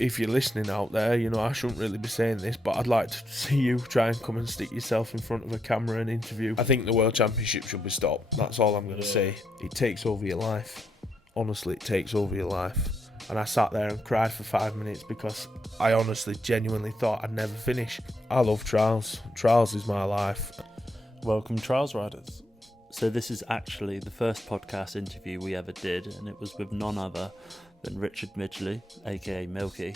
if you're listening out there, you know, I shouldn't really be saying this, but I'd like to see you try and come and stick yourself in front of a camera and interview. I think the World Championship should be stopped. That's all I'm going to say. It takes over your life. Honestly, it takes over your life. And I sat there and cried for 5 minutes because I honestly, genuinely thought I'd never finish. I love trials. Trials is my life. Welcome, Trials Riders. So this is actually the first podcast interview we ever did, and it was with none other than Richard Midgley AKA Milky.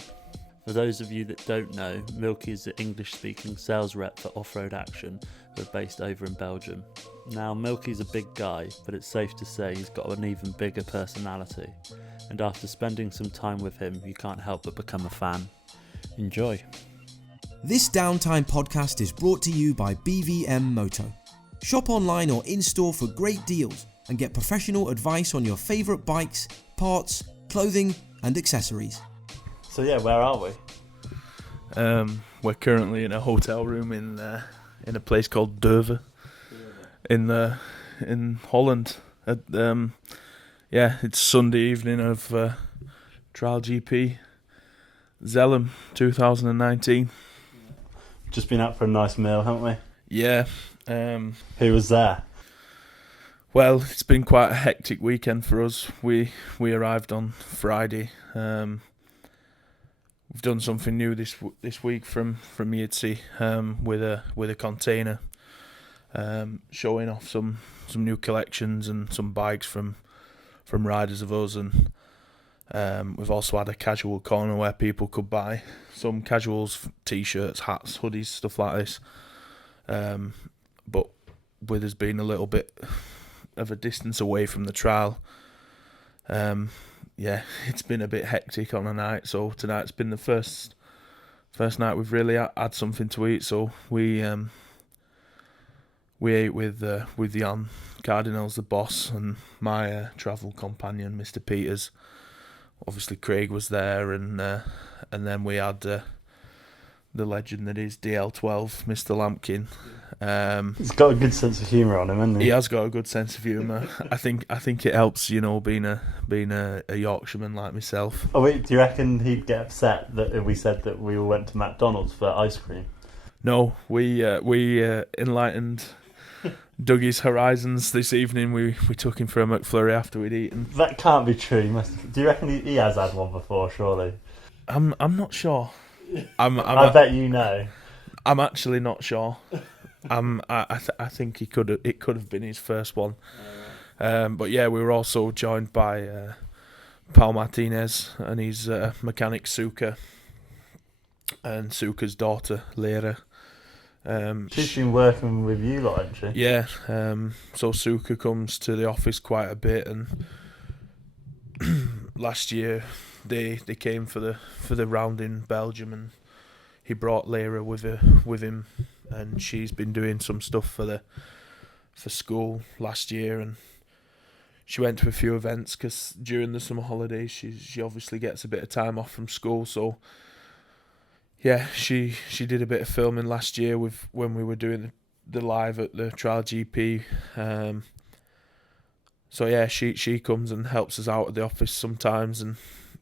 For those of you that don't know, Milky is the English-speaking sales rep for Offroad Action, who are based over in Belgium. Now, Milky's a big guy, but it's safe to say he's got an even bigger personality. And after spending some time with him, you can't help but become a fan. Enjoy. This Downtime podcast is brought to you by BVM Moto. Shop online or in-store for great deals and get professional advice on your favourite bikes, parts, clothing and accessories. So yeah, where are we? We're currently in a hotel room in a place called Durven in Holland. It's Sunday evening of Trial GP Zelhem 2019. Just been out for a nice meal, haven't we? Yeah. Who was there? Well, it's been quite a hectic weekend for us. We arrived on Friday. We've done something new this week from Yitzi with a container, showing off some new collections and some bikes from riders of us, and we've also had a casual corner where people could buy some casuals, t-shirts, hats, hoodies, stuff like this. But with us being a little bit of a distance away from the trial, it's been a bit hectic on a night. So tonight's been the first night we've really had something to eat. So we ate with Jan Cardinals, the boss, and my travel companion, Mr. Peters. Obviously, Craig was there, and then we had the legend that is DL12, Mr. Lampkin. He's got a good sense of humour on him, hasn't he? He has got a good sense of humour. I think it helps, you know, being a Yorkshireman like myself. Oh wait, do you reckon he'd get upset that if we said that we all went to McDonald's for ice cream? No, we enlightened Dougie's horizons this evening. We took him for a McFlurry after we'd eaten. That can't be true. Do you reckon he has had one before? Surely. I'm not sure. I bet you know. I'm actually not sure. I think it could have been his first one. But yeah, we were also joined by Paul Martinez and his mechanic Suka, and Suka's daughter Lyra. She's been working with you lot, hasn't she? Yeah. So Suka comes to the office quite a bit, and last year they came for the round in Belgium, and he brought Lyra with him, and she's been doing some stuff for school last year, and she went to a few events because during the summer holidays she obviously gets a bit of time off from school. So yeah, she did a bit of filming last year when we were doing the live at the Trial GP. So yeah, she comes and helps us out at the office sometimes, and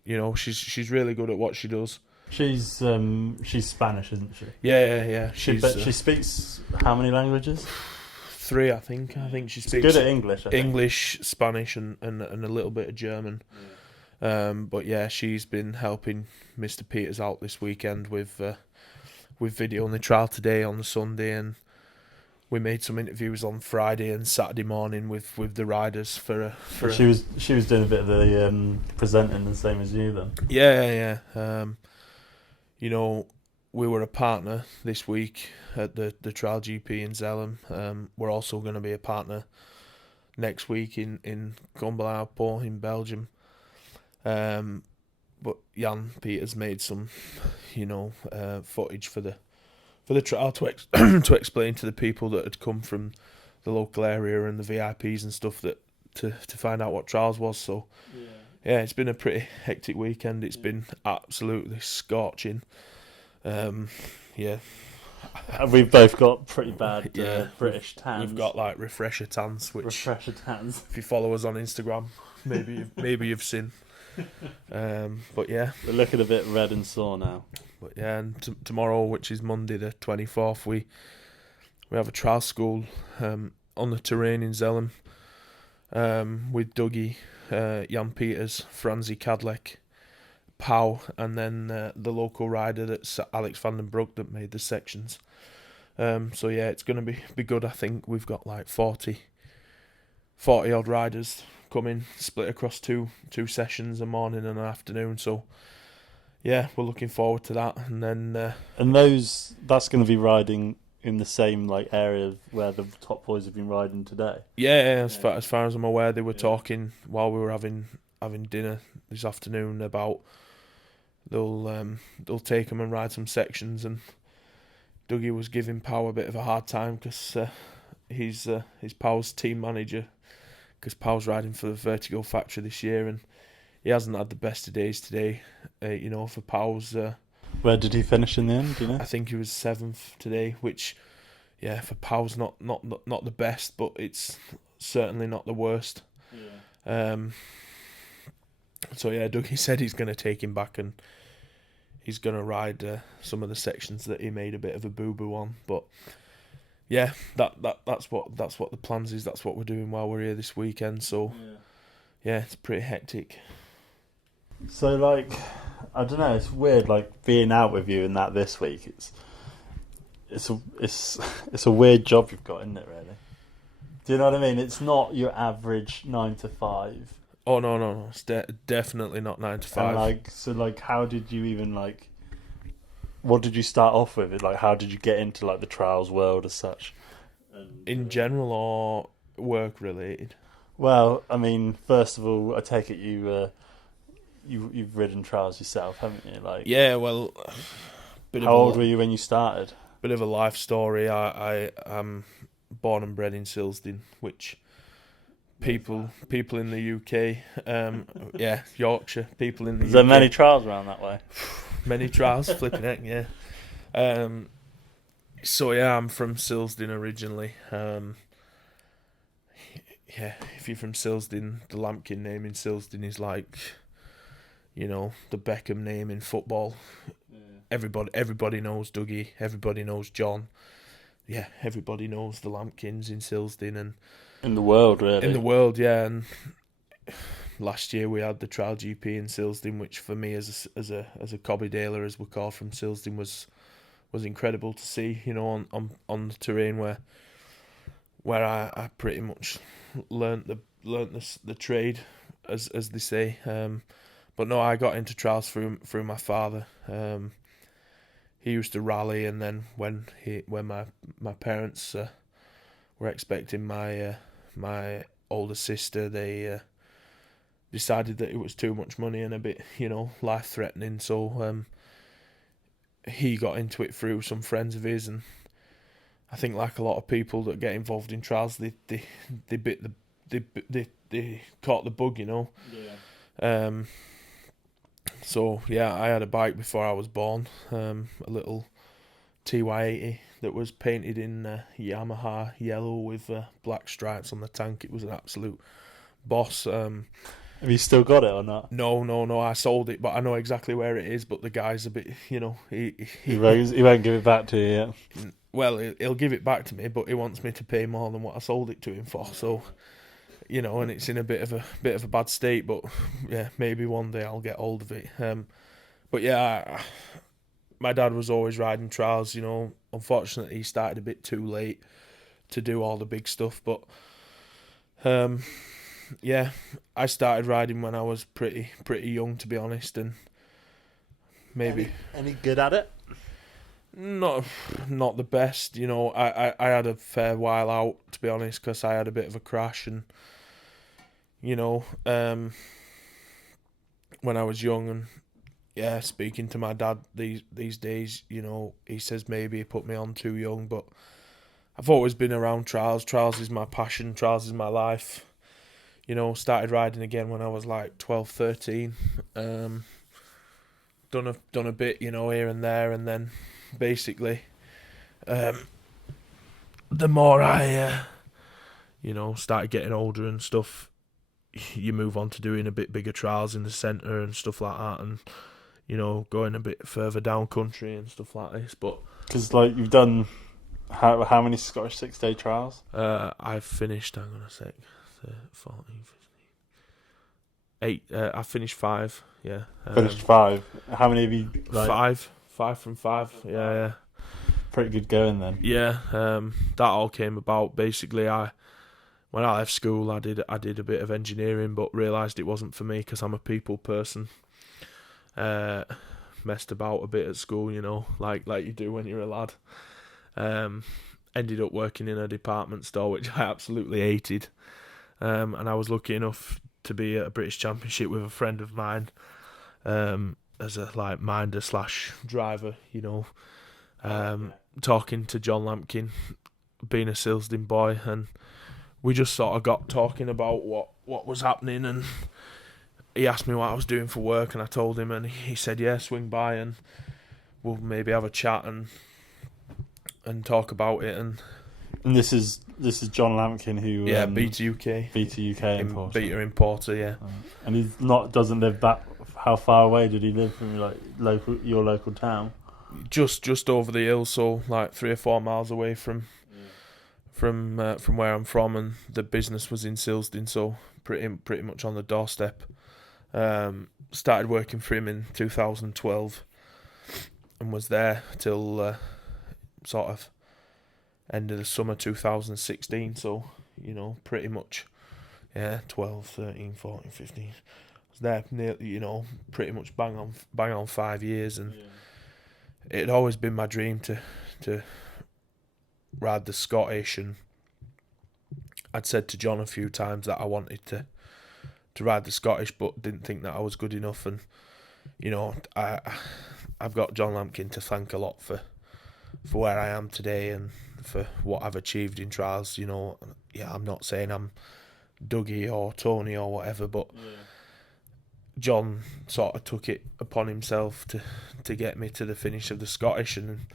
you know she's really good at what she does. She's Spanish, isn't she? Yeah. She speaks how many languages? 3, I think. I think she speaks good at English. I think. English, Spanish, and a little bit of German. Yeah. But yeah, she's been helping Mr. Peters out this weekend with video on the trial today on the Sunday, and we made some interviews on Friday and Saturday morning with the riders She was doing a bit of the presenting the same as you then. Yeah. You know, we were a partner this week at the Trial GP in Zelhem. We're also going to be a partner next week in Combelau in Belgium. But Jan Peters made some, footage for the trial to explain to the people that had come from the local area and the VIPs and stuff that to find out what trials was. So yeah, it's been a pretty hectic weekend. It's been absolutely scorching. We've both got pretty bad British tans. We've got like refresher tans, which refresher tans. If you follow us on Instagram, maybe you've seen. But yeah, We're looking a bit red and sore now. but yeah, and tomorrow, which is Monday the 24th, we have a trial school on the terrain in Zelhem with Dougie, Jan Peters, Franzi Kadlec, Pau, and then the local rider that's Alex van den Broek that made the sections. So yeah, it's going to be good. I think we've got like 40 odd riders coming, split across two sessions, a morning and an afternoon. So yeah, we're looking forward to that. And then And that's going to be riding in the same like area where the top boys have been riding today. yeah, as far as I'm aware, they were Yeah. talking while we were having dinner this afternoon about they'll take them and ride some sections. And Dougie was giving Pau a bit of a hard time because he's Pau's team manager, because Pau's riding for the Vertigo Factory this year, and he hasn't had the best of days today. For Pau's. Where did he finish in the end? Do you know? I think he was 7th today, which, yeah, for Pau's not the best, but it's certainly not the worst. Yeah. So yeah, Dougie said he's going to take him back and he's going to ride some of the sections that he made a bit of a boo-boo on. But yeah, that's what the plans is. That's what we're doing while we're here this weekend. So yeah, it's pretty hectic. So like, I don't know. It's weird, like being out with you and that this week. It's a weird job you've got, isn't it? Really. Do you know what I mean? It's not your average 9 to 5. Oh no! It's definitely not 9 to 5. And how did you even what did you start off with? Like, how did you get into like the trials world as such? In general or work related? Well, I mean, first of all, I take it you've ridden trials yourself, haven't you? Yeah, well, how old were you when you started? Bit of a life story. I am born and bred in Silsden, which people in the UK, Yorkshire, people in the UK. Is there many trials around that way? Many trials, flipping heck, yeah. So yeah, I'm from Silsden originally. If you're from Silsden, the Lampkin name in Silsden is like, the Beckham name in football. Yeah. Everybody knows Dougie. Everybody knows John. Yeah, everybody knows the Lampkins in Silsden and in the world, really. In the world, yeah. And last year we had the Trial GP in Silsden, which for me as a cobby dealer, as we're called from Silsden, was incredible to see. On the terrain where I pretty much learnt the trade, as they say. But no, I got into trials through my father. He used to rally, and then when my parents were expecting my older sister, they decided that it was too much money and a bit, life threatening. So he got into it through some friends of his, and I think like a lot of people that get involved in trials, they caught the bug, Yeah. So yeah, I had a bike before I was born, a little TY80 that was painted in Yamaha yellow with black stripes on the tank. It was an absolute boss. Have you still got it or not? No, I sold it, but I know exactly where it is. But the guy's a bit, he won't give it back to you yet. Well, he'll give it back to me, but he wants me to pay more than what I sold it to him for. So, and it's in a bit of a bad state. But yeah, maybe one day I'll get hold of it. But yeah, my dad was always riding trials. Unfortunately, he started a bit too late to do all the big stuff. But yeah, I started riding when I was pretty young, to be honest, and maybe any good at it. Not the best, I had a fair while out, to be honest, because I had a bit of a crash, and when I was young, and yeah, speaking to my dad these days, he says maybe he put me on too young, but I've always been around trials. Trials is my passion. Trials is my life. Started riding again when I was like 12, 13. Done a bit, here and there, and then basically, the more I, started getting older and stuff, you move on to doing a bit bigger trials in the centre and stuff like that, and going a bit further down country and stuff like this. But because like you've done how many Scottish 6-day trials? I've finished. I'm gonna say 14, 15, 8. I finished 5. Yeah, Finished 5. How many have you? Like, 5 from 5. Yeah. Pretty good going then. Yeah, that all came about basically. When I left school, I did a bit of engineering, but realised it wasn't for me because I'm a people person. Messed about a bit at school, like you do when you're a lad. Ended up working in a department store, which I absolutely hated. And I was lucky enough to be at a British Championship with a friend of mine, as a minder / driver, talking to John Lampkin, being a Silsden boy, and we just sort of got talking about what was happening, and he asked me what I was doing for work, and I told him, and he said, yeah, swing by and we'll maybe have a chat and talk about it. And this is John Lampkin, who Beta UK importer. Beta importer, yeah. And he's doesn't live that. How far away did he live from your local town? Just over the hill, so like 3 or 4 miles away from where I'm from, and the business was in Silsden, so pretty much on the doorstep. Started working for him in 2012 and was there till sort of end of the summer 2016, so pretty much 12, 13, 14, 15. Was there nearly, pretty much bang on 5 years, and it had always been my dream to ride the Scottish, and I'd said to John a few times that I wanted to ride the Scottish, but didn't think that I was good enough. And I've got John Lampkin to thank a lot for where I am today and for what I've achieved in trials. I'm not saying I'm Dougie or Tony or whatever, but John sort of took it upon himself to get me to the finish of the Scottish, and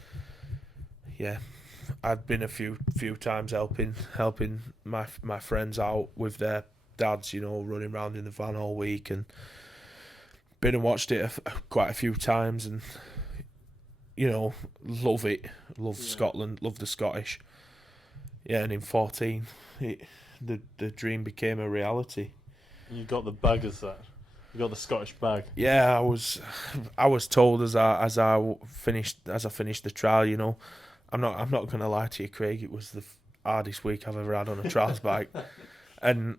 I've been a few times helping my friends out with their dads, running around in the van all week, and been and watched it quite a few times, and love it, Scotland, love the Scottish. And in 14, the dream became a reality. You got the bag as that. You got the Scottish bag. Yeah, I was told as I finished the trial. I'm not gonna lie to you, Craig. It was the hardest week I've ever had on a trials bike, and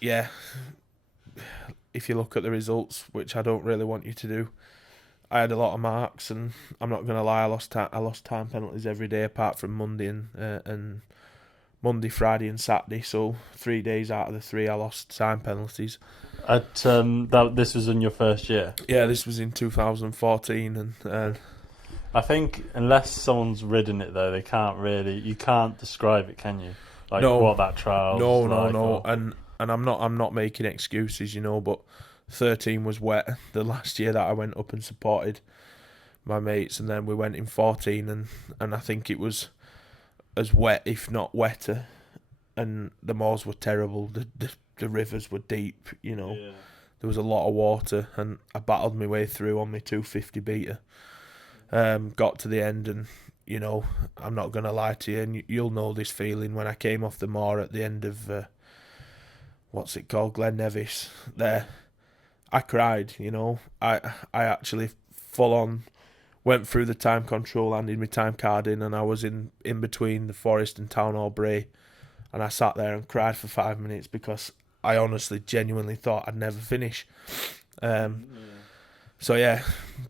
if you look at the results, which I don't really want you to do, I had a lot of marks, and I'm not gonna lie, I lost time penalties every day apart from Monday and Monday, Friday, and Saturday. So 3 days out of the 3, I lost time penalties. This was in your first year? Yeah, this was in 2014, and I think unless someone's ridden it though, you can't describe it, can you? What that trial was like. No. And I'm not making excuses, but 13 was wet the last year that I went up and supported my mates, and then we went in 14, and I think it was as wet, if not wetter, and the moors were terrible. The rivers were deep, There was a lot of water, and I battled my way through on my 250 Beta. Got to the end, and I'm not gonna lie to you, and you'll know this feeling when I came off the moor at the end of what's it called, Glen Nevis. There, I cried. I actually full on went through the time control, handed my time card in, and I was in between the Forest and Town Hall Bray, and I sat there and cried for 5 minutes because I honestly, genuinely thought I'd never finish. So yeah,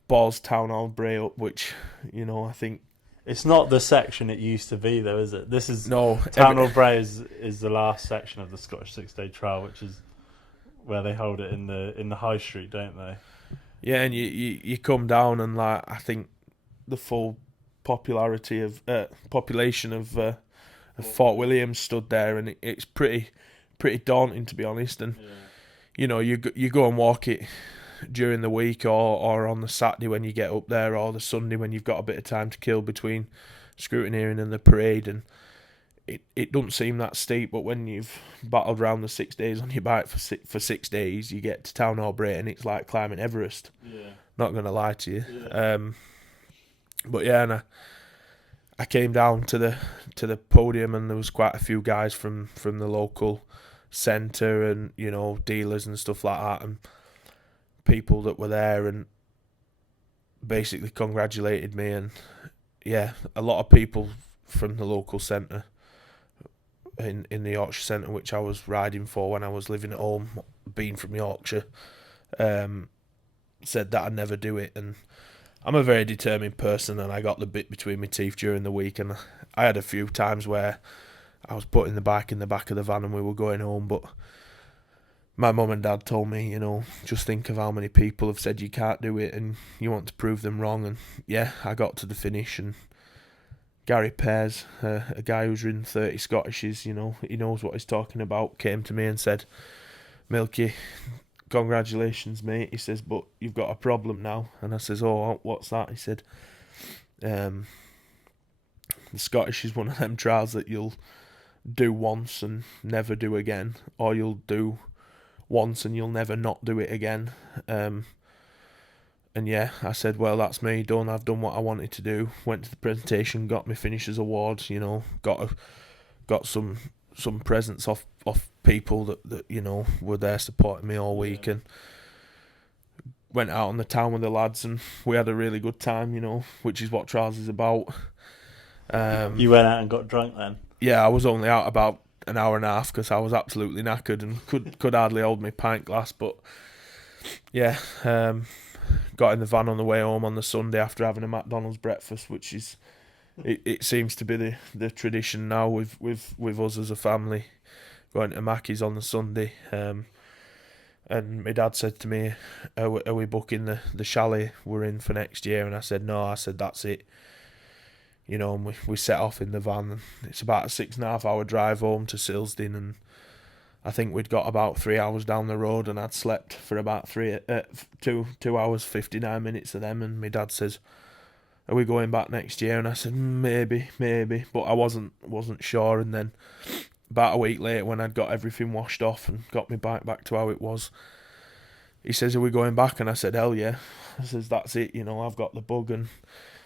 balls Town Hall Bray up, which I think it's not the section it used to be, though, is it? This is no. Town Hall Bray is the last section of the Scottish 6-day trial, which is where they hold it in the high street, don't they? Yeah, and you come down, and I think the full population of Fort William stood there, and it's pretty daunting, to be honest. And you go and walk it during the week or on the Saturday when you get up there, or the Sunday when you've got a bit of time to kill between scrutineering and the parade, and it doesn't seem that steep, but when you've battled around the 6 days on your bike for 6 days, you get to Town Hall Bray and it's like climbing Everest. Yeah. Not gonna lie to you. Yeah. But yeah, and I came down to the podium, and there was quite a few guys from the local centre and, you know, dealers and stuff like that, and people that were there, and basically congratulated me. And yeah, a lot of people from the local centre in the Yorkshire Centre, which I was riding for when I was living at home, being from Yorkshire, said that I'd never do it. And I'm a very determined person, and I got the bit between my teeth during the week, and I had a few times where I was putting the bike in the back of the van and we were going home, but my mum and dad told me, you know, just think of how many people have said you can't do it and you want to prove them wrong. And yeah, I got to the finish, and Gary Pears, a guy who's ridden 30 Scottishes, you know, he knows what he's talking about, came to me and said, Milky, congratulations, mate. He says, but you've got a problem now. And I says, oh, what's that? He said, the Scottish is one of them trials that you'll do once and never do again, or you'll do once and you'll never not do it again. And yeah, I said, well, that's me done. I've done what I wanted to do. Went to the presentation, got my finishers awards, you know, got some presents off people that you know were there supporting me all week, and went out on the town with the lads, and we had a really good time, you know, which is what trials is about. You went out and got drunk then? Yeah, I was only out about an hour and a half because I was absolutely knackered and could hardly hold my pint glass. But yeah, got in the van on the way home on the Sunday after having a McDonald's breakfast, which is it seems to be the tradition now with us as a family, going to Mackey's on the Sunday. And my dad said to me, are we booking the chalet we're in for next year? And I said no. I said that's it. You know, and we set off in the van. It's about a 6.5 hour drive home to Silsden, and I think we'd got about 3 hours down the road, and I'd slept for about 2 hours 59 minutes of them. And my dad says, are we going back next year? And I said maybe, but I wasn't sure. And then about a week later, when I'd got everything washed off and got my bike back to how it was, he says, are we going back? And I said, hell yeah. I says, that's it, you know, I've got the bug. And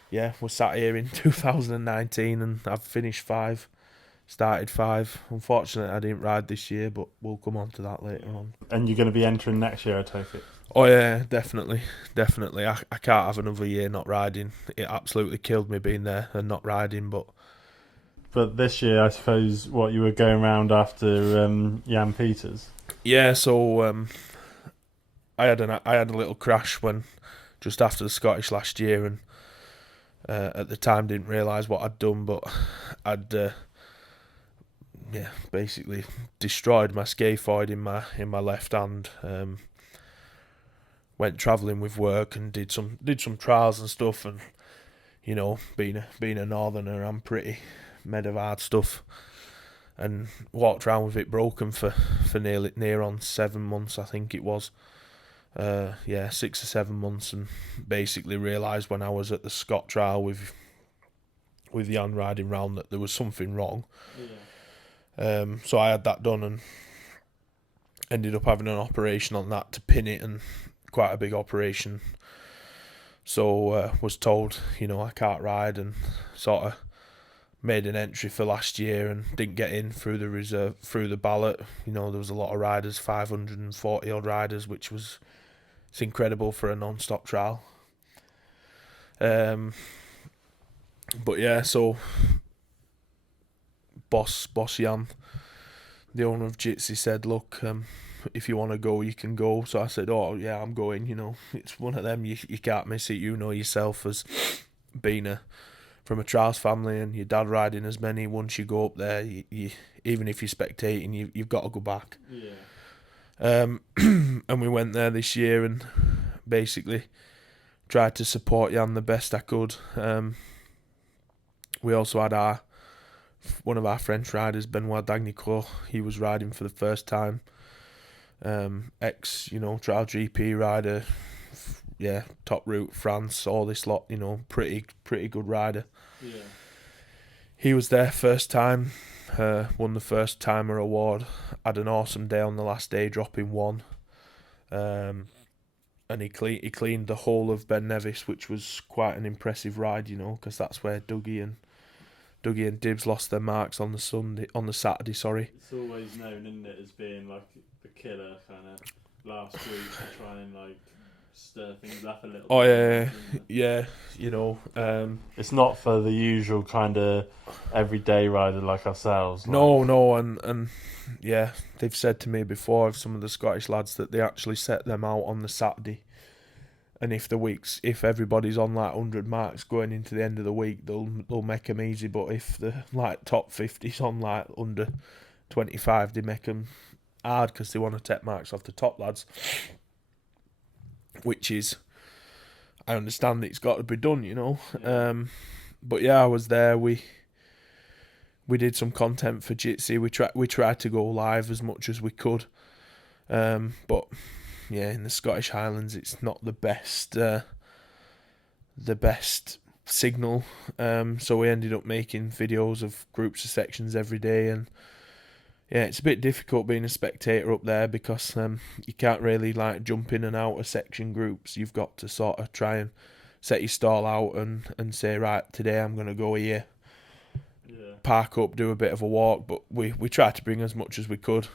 yeah, we're sat here in 2019 and I've finished 5, started 5. Unfortunately, I didn't ride this year, but we'll come on to that later on. And you're going to be entering next year, I take it? Oh yeah, definitely. I can't have another year not riding. It absolutely killed me being there and not riding, but this year, I suppose, what, you were going around after Jan Peters? Yeah, so I had a little crash just after the Scottish last year, and at the time didn't realise what I'd done, but I'd basically destroyed my scaphoid in my left hand. Went travelling with work and did some trials and stuff, and you know, being a northerner, I'm pretty made of hard stuff, and walked around with it broken for near on 7 months, I think it was. 6 or 7 months, and basically realised when I was at the Scott trial with Jan riding round that there was something wrong. Yeah. So I had that done and ended up having an operation on that to pin it, and quite a big operation. So was told, you know, I can't ride, and sort of made an entry for last year and didn't get in through the reserve, through the ballot. You know, there was a lot of riders, 540 odd riders, which was, it's incredible for a non-stop trial. But yeah, so boss Jan, the owner of Jitsi, said, look, if you want to go, you can go. So I said, oh yeah, I'm going. You know, it's one of them, you can't miss it. You know yourself as being from a trials family, and your dad riding as many. Once you go up there, you even if you're spectating, you've got to go back. Yeah. And we went there this year and basically tried to support Jan the best I could. We also had one of our French riders, Benoit Dagnicot. He was riding for the first time. Ex, you know, trial GP rider. Yeah, top route, France, all this lot, you know, pretty good rider. Yeah. He was there first time. won the first timer award. Had an awesome day on the last day, dropping one. And he cleaned the whole of Ben Nevis, which was quite an impressive ride, because that's where Dougie and Dibbs lost their marks on the Saturday. Sorry. It's always known, isn't it, as being like the killer kind of last week to try and like stir things up a little. Oh bit. yeah. It's not for the usual kind of everyday rider like ourselves. No, and yeah, they've said to me before, some of the Scottish lads, that they actually set them out on the Saturday, and if everybody's on like 100 marks going into the end of the week, they'll make them easy. But if the like top 50's on like under 25, they make them hard because they want to take marks off the top lads. Which is, I understand it's got to be done, Yeah. But yeah, I was there. We did some content for Jitsi. We tried to go live as much as we could, but yeah, in the Scottish Highlands, it's not the best signal. So we ended up making videos of groups of sections every day, and yeah, it's a bit difficult being a spectator up there because you can't really like jump in and out of section groups. You've got to sort of try and set your stall out and say, right, today I'm going to go here, park up, do a bit of a walk. But we tried to bring as much as we could.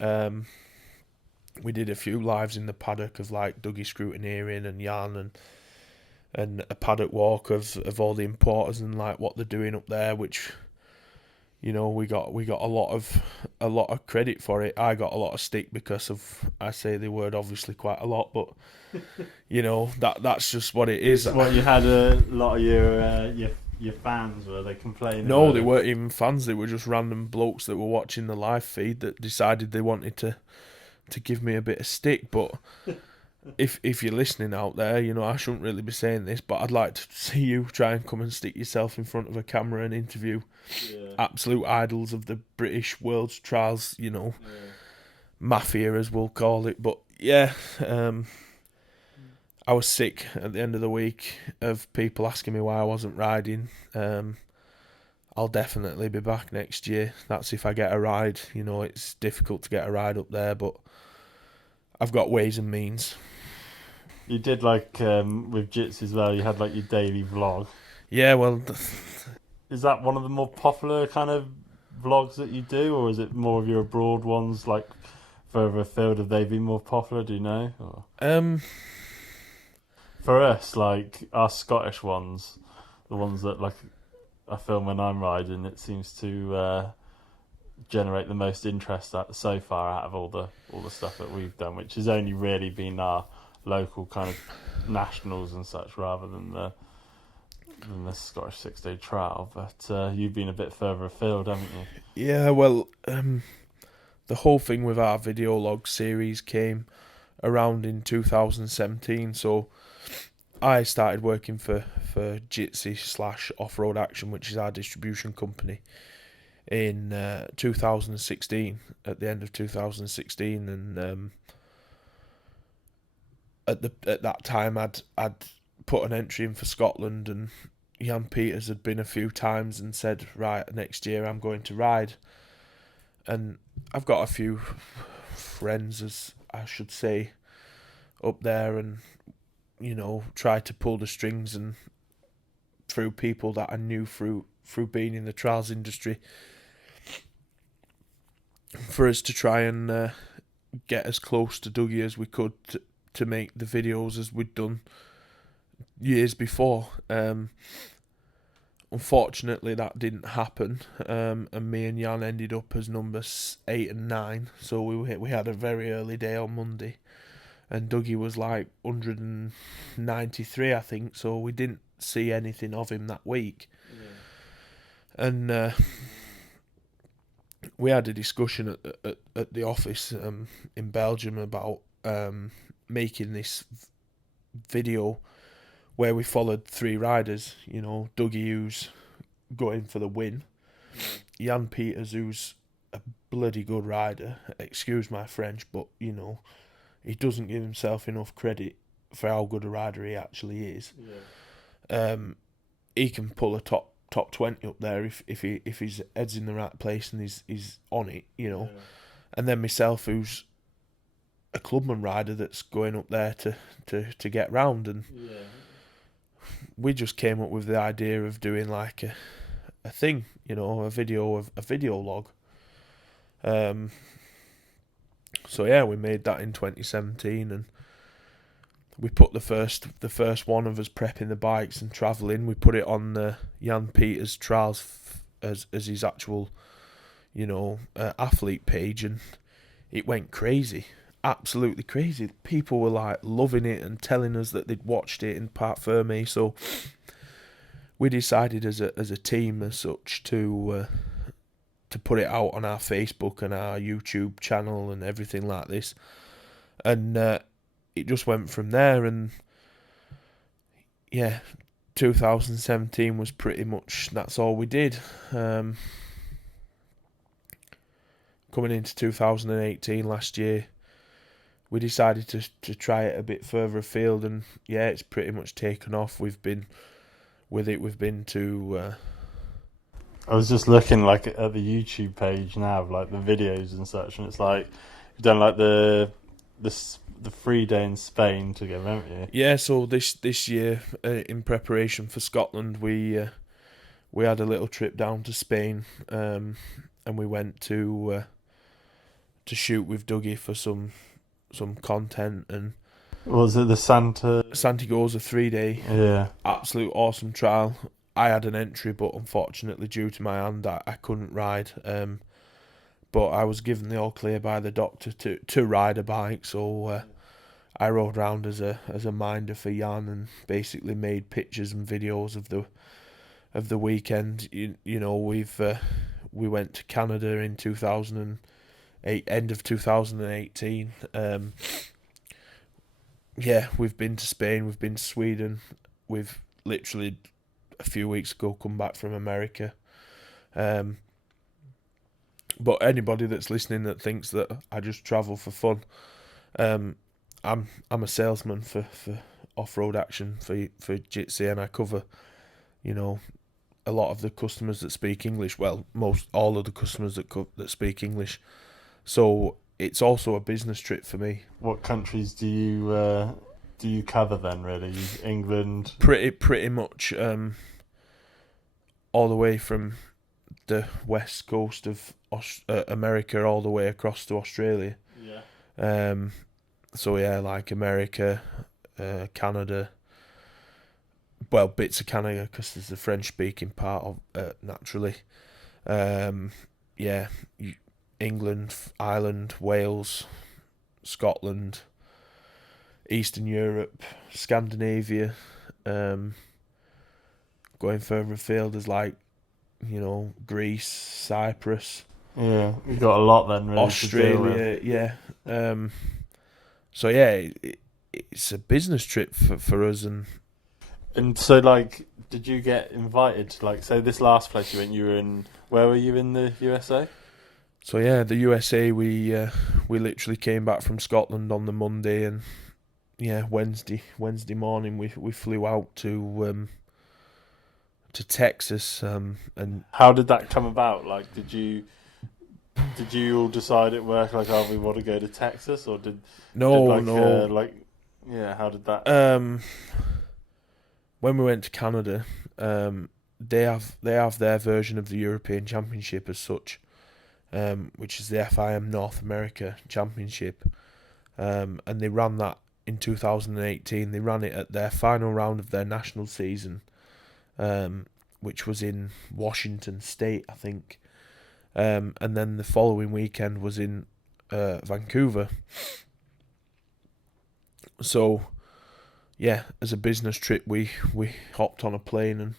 We did a few lives in the paddock of like Dougie scrutineering and Jan and a paddock walk of all the importers and like what they're doing up there, which, we got a lot of credit for it. I got a lot of stick because of, I say the word obviously quite a lot, but that's just what it is. What you had a lot of your fans, were they complaining? No, they weren't even fans. They were just random blokes that were watching the live feed that decided they wanted to give me a bit of stick. But if you're listening out there, I shouldn't really be saying this, but I'd like to see you try and come and stick yourself in front of a camera and interview absolute idols of the British World's Trials, mafia as we'll call it. But yeah, I was sick at the end of the week of people asking me why I wasn't riding. I'll definitely be back next year. That's if I get a ride. It's difficult to get a ride up there, but I've got ways and means. You did like with Jits as well. You had like your daily vlog. Yeah, well, is that one of the more popular kind of vlogs that you do, or is it more of your abroad ones, like further afield? Have they been more popular? Do you know? Or? For us, like our Scottish ones, the ones that like I film when I'm riding, it seems to generate the most interest so far out of all the stuff that we've done, which has only really been our local kind of nationals and such, rather than the Scottish 6-day trial. But you've been a bit further afield, haven't you? Yeah, well, the whole thing with our video log series came around in 2017. So I started working for Jitsi / Offroad Action, which is our distribution company, in 2016, at the end of 2016, and at that time I'd put an entry in for Scotland, and Jan Peters had been a few times and said, right, next year I'm going to ride. And I've got a few friends, as I should say, up there, and try to pull the strings and through people that I knew through being in the trials industry, for us to try and get as close to Dougie as we could to make the videos as we'd done years before. Unfortunately, that didn't happen, and me and Jan ended up as numbers 8 and 9. So we had a very early day on Monday, and Dougie was like 193, I think. So we didn't see anything of him that week. Yeah. And we had a discussion at the office in Belgium about making this video where we followed 3 riders. Dougie, who's going for the win, Jan Peters, who's a bloody good rider, excuse my French, but he doesn't give himself enough credit for how good a rider he actually is. Yeah. He can pull a top 20 up there if his head's in the right place and he's on it, you know. Yeah. And then myself, who's a clubman rider that's going up there to get round, and we just came up with the idea of doing like a thing, you know, a video log. So yeah, we made that in 2017, and we put the first one of us prepping the bikes and travelling. We put it on Jan Peters Trials as his actual, you know, athlete page, and it went crazy, absolutely crazy. People were like loving it and telling us that they'd watched it in Parc Fermé. So we decided as a team as such to put it out on our Facebook and our YouTube channel and everything like this, and it just went from there. And yeah, 2017 was pretty much, that's all we did. Coming into 2018 last year, we decided to try it a bit further afield, and yeah, it's pretty much taken off. We've been to I was just looking like at the YouTube page now, like the videos and such, and it's like you've done like the 3-day in Spain together, haven't you? Yeah, so this year, in preparation for Scotland, we had a little trip down to Spain, and we went to shoot with Dougie for some content. And was it the Santiago's a 3-day, yeah, absolute awesome trial. I had an entry, but unfortunately, due to my hand, I couldn't ride. But I was given the all clear by the doctor to ride a bike, so I rode around as a minder for Jan, and basically made pictures and videos of the weekend. You know, we went to Canada in 2008, end of 2018. Yeah, we've been to Spain, we've been to Sweden, we've literally a few weeks ago come back from America. But anybody that's listening that thinks that I just travel for fun, I'm a salesman for Offroad Action for Jitsi, and I cover, you know, a lot of the customers that speak English. Well, all of the customers that speak English. So it's also a business trip for me. What countries do you cover then? Really, England? Pretty much all the way from the west coast of America all the way across to Australia. Yeah. So yeah, like America, Canada. Well, bits of Canada because there's the French-speaking part of naturally. Yeah, England, Ireland, Wales, Scotland, Eastern Europe, Scandinavia. Going further afield is like, you know, Greece, Cyprus. Yeah, you got a lot then. Really, Australia, yeah. So yeah, it's a business trip for us, and so like, did you get invited to, like, say this last place you went? You were in, where were you in the USA? So yeah, the USA. We literally came back from Scotland on the Monday, and yeah, Wednesday morning we flew out to Texas. And how did that come about? Like, did you all decide at work, like, oh, we want to go to Texas, or no. How did that? When we went to Canada, they have their version of the European Championship as such, which is the FIM North America Championship, and they ran that in 2018. They ran it at their final round of their national season, which was in Washington State, I think. And then the following weekend was in Vancouver. So, yeah, as a business trip, we hopped on a plane and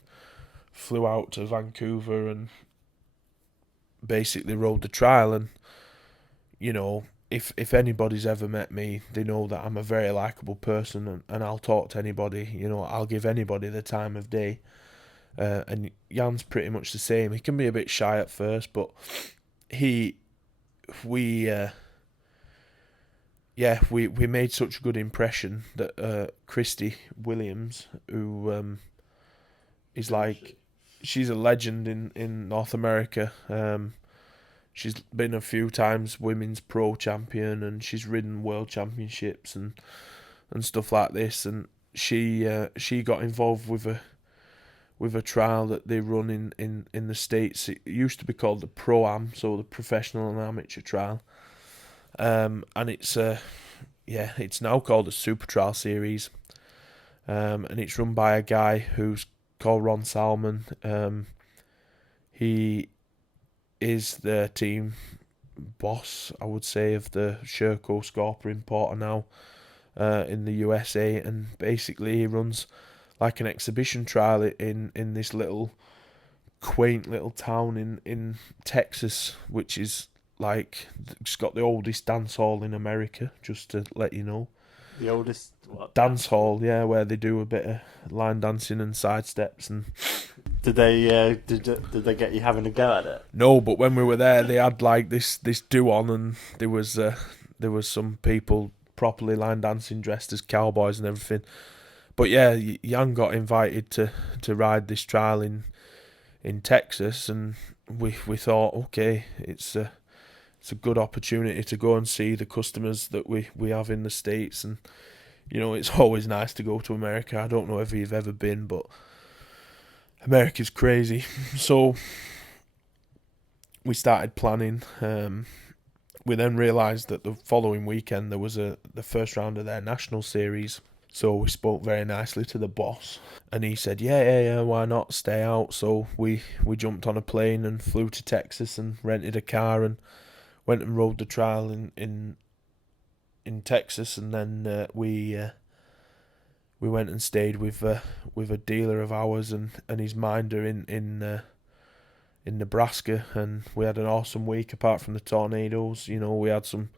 flew out to Vancouver and basically rode the trial. And, you know, if anybody's ever met me, they know that I'm a very likeable person, and I'll talk to anybody. You know, I'll give anybody the time of day. And Jan's pretty much the same. He can be a bit shy at first, but we made such a good impression that Christy Williams, who is like she's a legend in North America. She's been a few times women's pro champion, and she's ridden world championships and stuff like this. And she got involved with a trial that they run in the States. It used to be called the Pro-Am, so the professional and amateur trial. And it's now called a Super Trial Series. And it's run by a guy who's called Ron Salmon. He is the team boss, I would say, of the Sherco Scorper importer now in the USA, and basically he runs like an exhibition trial in this little quaint little town in Texas, which is like, it's got the oldest dance hall in America, just to let you know. The oldest what? Dance hall, yeah, where they do a bit of line dancing and side steps. And did they get you having a go at it? no, but when we were there, they had like this do on, and there was some people properly line dancing dressed as cowboys and everything. But yeah, Jan got invited to ride this trial in Texas, and we thought, okay, it's a good opportunity to go and see the customers that we have in the States. And you know, it's always nice to go to America. I don't know if you've ever been, but America's crazy. So we started planning. We then realised that the following weekend there was the first round of their national series. So we spoke very nicely to the boss, and he said, yeah, why not stay out? So we jumped on a plane and flew to Texas and rented a car and went and rode the trial in Texas. And then we went and stayed with a dealer of ours and his minder in Nebraska, and we had an awesome week. Apart from the tornadoes, you know, we had some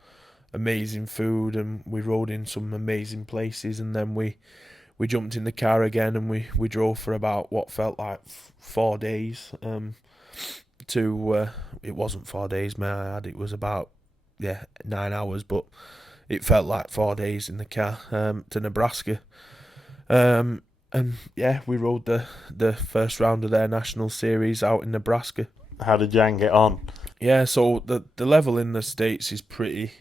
amazing food and we rode in some amazing places. And then we jumped in the car again and we drove for about what felt like 4 days. It wasn't 4 days, may I add. It was about 9 hours, but it felt like 4 days in the car to Nebraska. And yeah, we rode the first round of their national series out in Nebraska. How did Jan get on? Yeah, so the level in the States is pretty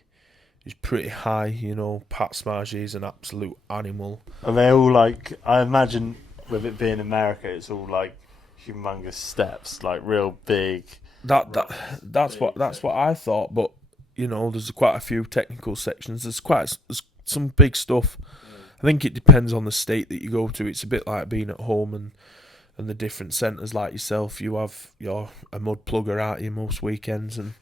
high, you know. Pat Smargy is an absolute animal. Are they all like, I imagine with it being America, it's all like humongous steps, like real big. That's what I thought, but you know, there's quite a few technical sections. There's some big stuff. I think it depends on the state that you go to. It's a bit like being at home and the different centres like yourself. You're a mud plugger, aren't you, most weekends, and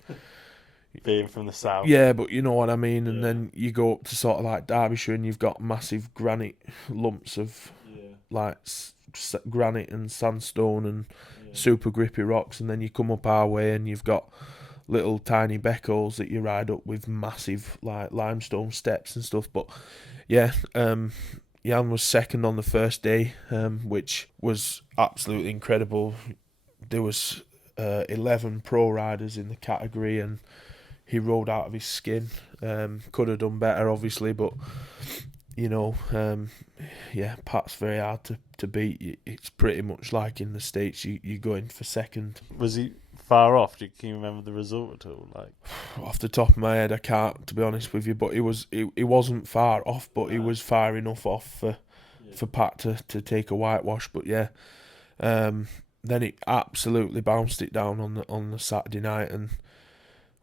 being from the south. Yeah, but you know what I mean. And then you go up to sort of like Derbyshire, and you've got massive granite lumps of like granite and sandstone and super grippy rocks. And then you come up our way, and you've got little tiny beckholes that you ride up with massive like limestone steps and stuff. But yeah, Jan was second on the first day, which was absolutely incredible. There was 11 pro riders in the category, and he rode out of his skin. Could have done better, obviously, but you know, Pat's very hard to beat. It's pretty much like in the States, you go in for second. Was he far off? Can you remember the result at all? Like, off the top of my head, I can't, to be honest with you. But it wasn't far off, but he was far enough off for Pat to take a whitewash. But yeah, then it absolutely bounced it down on the Saturday night, and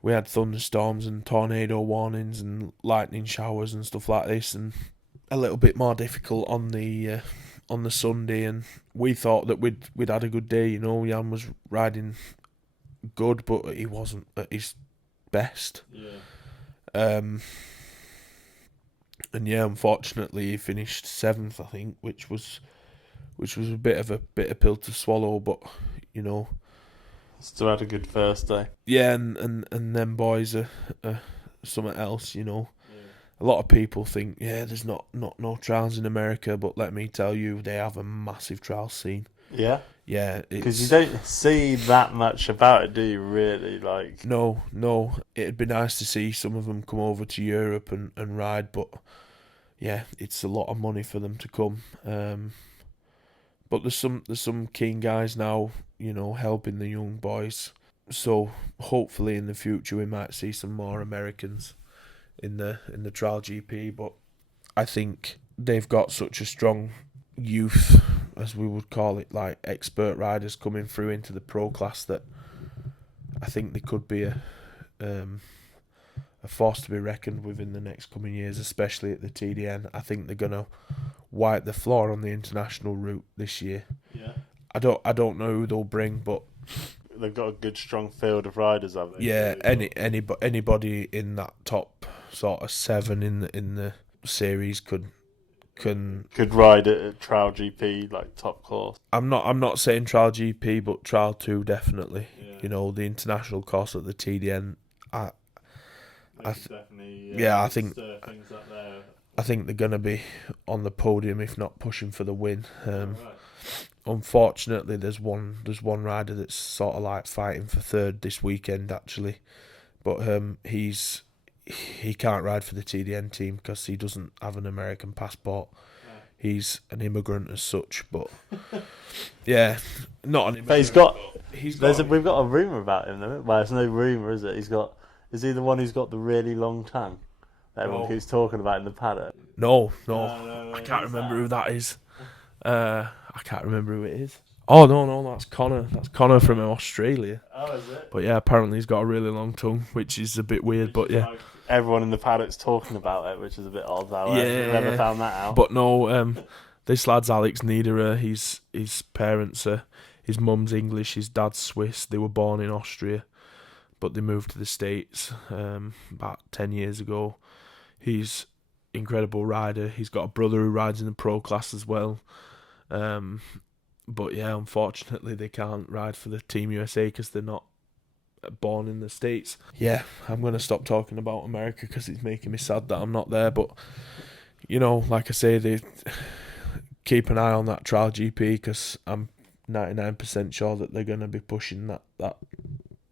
we had thunderstorms and tornado warnings and lightning showers and stuff like this, and a little bit more difficult on the Sunday. And we thought that we'd had a good day. You know, Jan was riding good, but he wasn't at his best. And yeah, unfortunately, he finished 7th, I think, which was a bit of a bitter pill to swallow. But you know, still had a good first day. Yeah, and them boys are something else. You know, a lot of people think there's not no trials in America, but let me tell you, they have a massive trial scene. Yeah, because you don't see that much about it, do you? Really, like no. It'd be nice to see some of them come over to Europe and ride, but yeah, it's a lot of money for them to come. But there's some keen guys now, helping the young boys. So hopefully in the future we might see some more Americans in the trial GP. But I think they've got such a strong youth, as we would call it, like expert riders coming through into the pro class, that I think they could be a force to be reckoned with in the next coming years, especially at the TDN. I think they're gonna wipe the floor on the international route this year. Yeah. I don't know who they'll bring, but they've got a good strong field of riders, have they? Yeah, anybody in that top sort of 7 in the series could ride it at Trial GP, like top course. I'm not saying Trial GP, but Trial 2 definitely. Yeah. The international course at the TDN. I think things up there. I think they're gonna be on the podium, if not pushing for the win. Right. Unfortunately, there's one rider that's sort of like fighting for third this weekend actually, but he can't ride for the TDN team because he doesn't have an American passport. Right. He's an immigrant as such, but yeah, not an immigrant. But we've got a rumour about him, though. Well, it's no rumour, is it? Is he the one who's got the really long tongue that everyone keeps talking about in the paddock? No, I can't remember who that is. I can't remember who it is. Oh, no, that's Connor. That's Connor from Australia. Oh, is it? But yeah, apparently he's got a really long tongue, which is a bit weird, but yeah. Like everyone in the paddock's talking about it, which is a bit odd, though. Yeah. I've never found that out. But no, this lad's Alex Niederer. His parents are, his mum's English, his dad's Swiss. They were born in Austria, but they moved to the States about 10 years ago. He's an incredible rider. He's got a brother who rides in the pro class as well. But yeah, unfortunately they can't ride for the Team USA because they're not born in the States. Yeah, I'm going to stop talking about America because it's making me sad that I'm not there. But, like I say, they keep an eye on that Trial GP because I'm 99% sure that they're going to be pushing that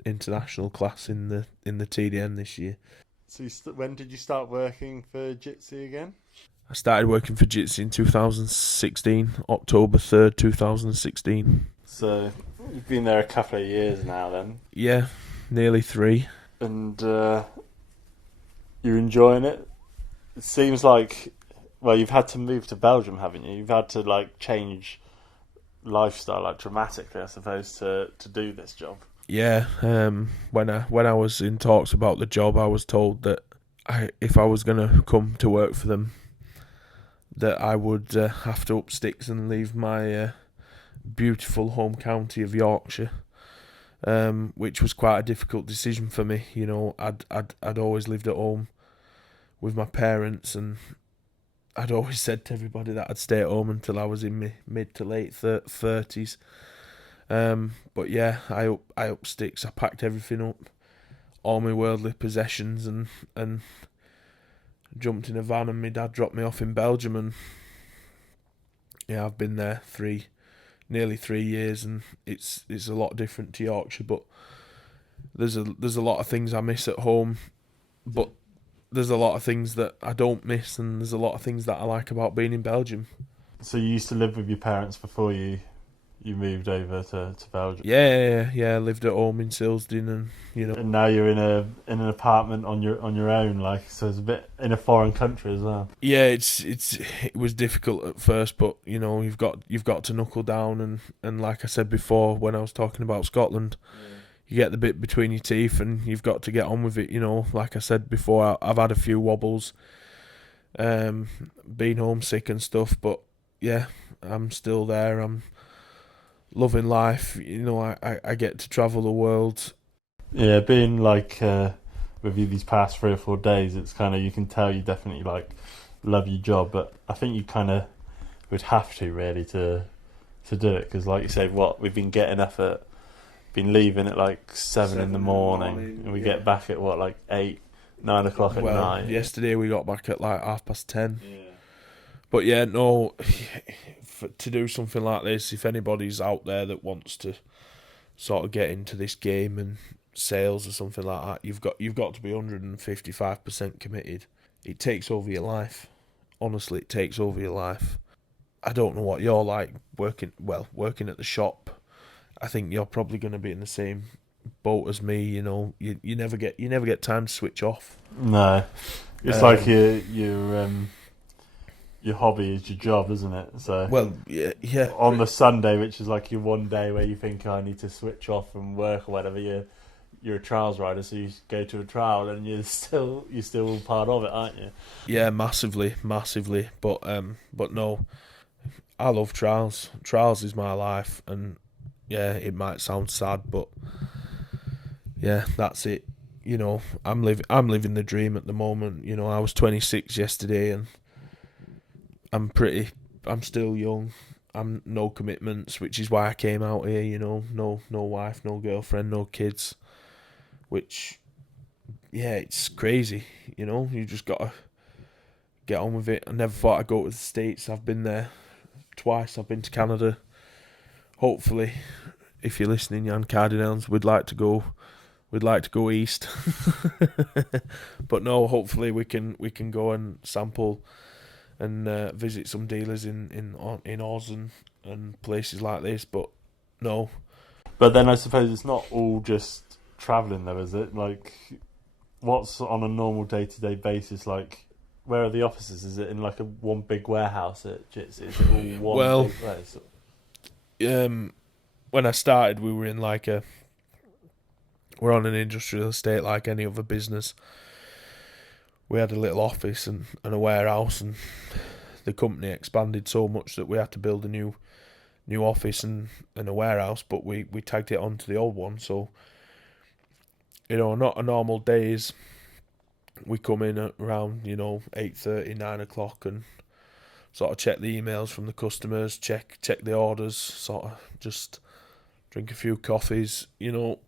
international class in the TDN this year. So when did you start working for Jitsi again? I started working for Jitsi in 2016, October 3rd, 2016. So you've been there a couple of years now then? Yeah, nearly 3. And you're enjoying it? It seems like, well, you've had to move to Belgium, haven't you? You've had to change lifestyle dramatically, I suppose, to do this job. Yeah, when I was in talks about the job, I was told that if I was going to come to work for them, that I would have to up sticks and leave my beautiful home county of Yorkshire, which was quite a difficult decision for me. I'd always lived at home with my parents, and I'd always said to everybody that I'd stay at home until I was in my mid to late 30s. But yeah, I up sticks. I packed everything up, all my worldly possessions, and jumped in a van, and my dad dropped me off in Belgium. And yeah, I've been there nearly 3 years, and it's a lot different to Yorkshire. But there's a lot of things I miss at home, but there's a lot of things that I don't miss, and there's a lot of things that I like about being in Belgium. So you used to live with your parents before you moved over to Belgium? Yeah, I lived at home in Silsden, and And now you're in an apartment on your own, so it's a bit in a foreign country as well. Yeah, it was difficult at first, but you've got to knuckle down, and like I said before when I was talking about Scotland, you get the bit between your teeth, and you've got to get on with it. Like I said before, I've had a few wobbles, being homesick and stuff, but yeah, I'm still there. I'm loving life. I get to travel the world. Yeah, being with you these past 3 or 4 days, it's kind of, you can tell you definitely love your job, but I think you kind of would have to really to do it, because like you say, we've been been leaving at 7 in the morning, and we get back at 8, 9 o'clock at night. Yesterday we got back at 10:30. Yeah. But yeah, no, to do something like this, if anybody's out there that wants to sort of get into this game and sales or something like that, you've got to be 155% committed. It takes over your life. Honestly, it takes over your life. I don't know what you're like working at the shop. I think you're probably going to be in the same boat as me. You know, you never get time to switch off. No, it's like your hobby is your job, isn't it? So yeah. On the Sunday, which is like your one day where you think, I need to switch off from work or whatever, you're a trials rider, so you go to a trial and you're still part of it, aren't you? Yeah, massively. But no, I love trials. Trials is my life, and yeah, it might sound sad, but yeah, that's it. You know, I'm living the dream at the moment. You know, I was 26 yesterday, and I'm still young. I'm no commitments, which is why I came out here. You know, no wife, no girlfriend, no kids. Which, yeah, it's crazy. You know, you just gotta get on with it. I never thought I'd go to the States. I've been there twice. I've been to Canada. Hopefully, if you're listening, Jan Cardinals, we'd like to go east. But no, hopefully we can go and sample and visit some dealers in Oz and places like this. But no. But then I suppose it's not all just travelling though, is it? Like, what's on a normal day-to-day basis like? Where are the offices? Is it in like one big warehouse at Jitsi? Is it all one big place? When I started, we were in we're on an industrial estate like any other business. We had a little office and a warehouse, and the company expanded so much that we had to build a new office and a warehouse, but we tagged it onto the old one. So, you know, not a normal days. We come in at around, 8:30, 9 o'clock, and sort of check the emails from the customers, check the orders, sort of just drink a few coffees,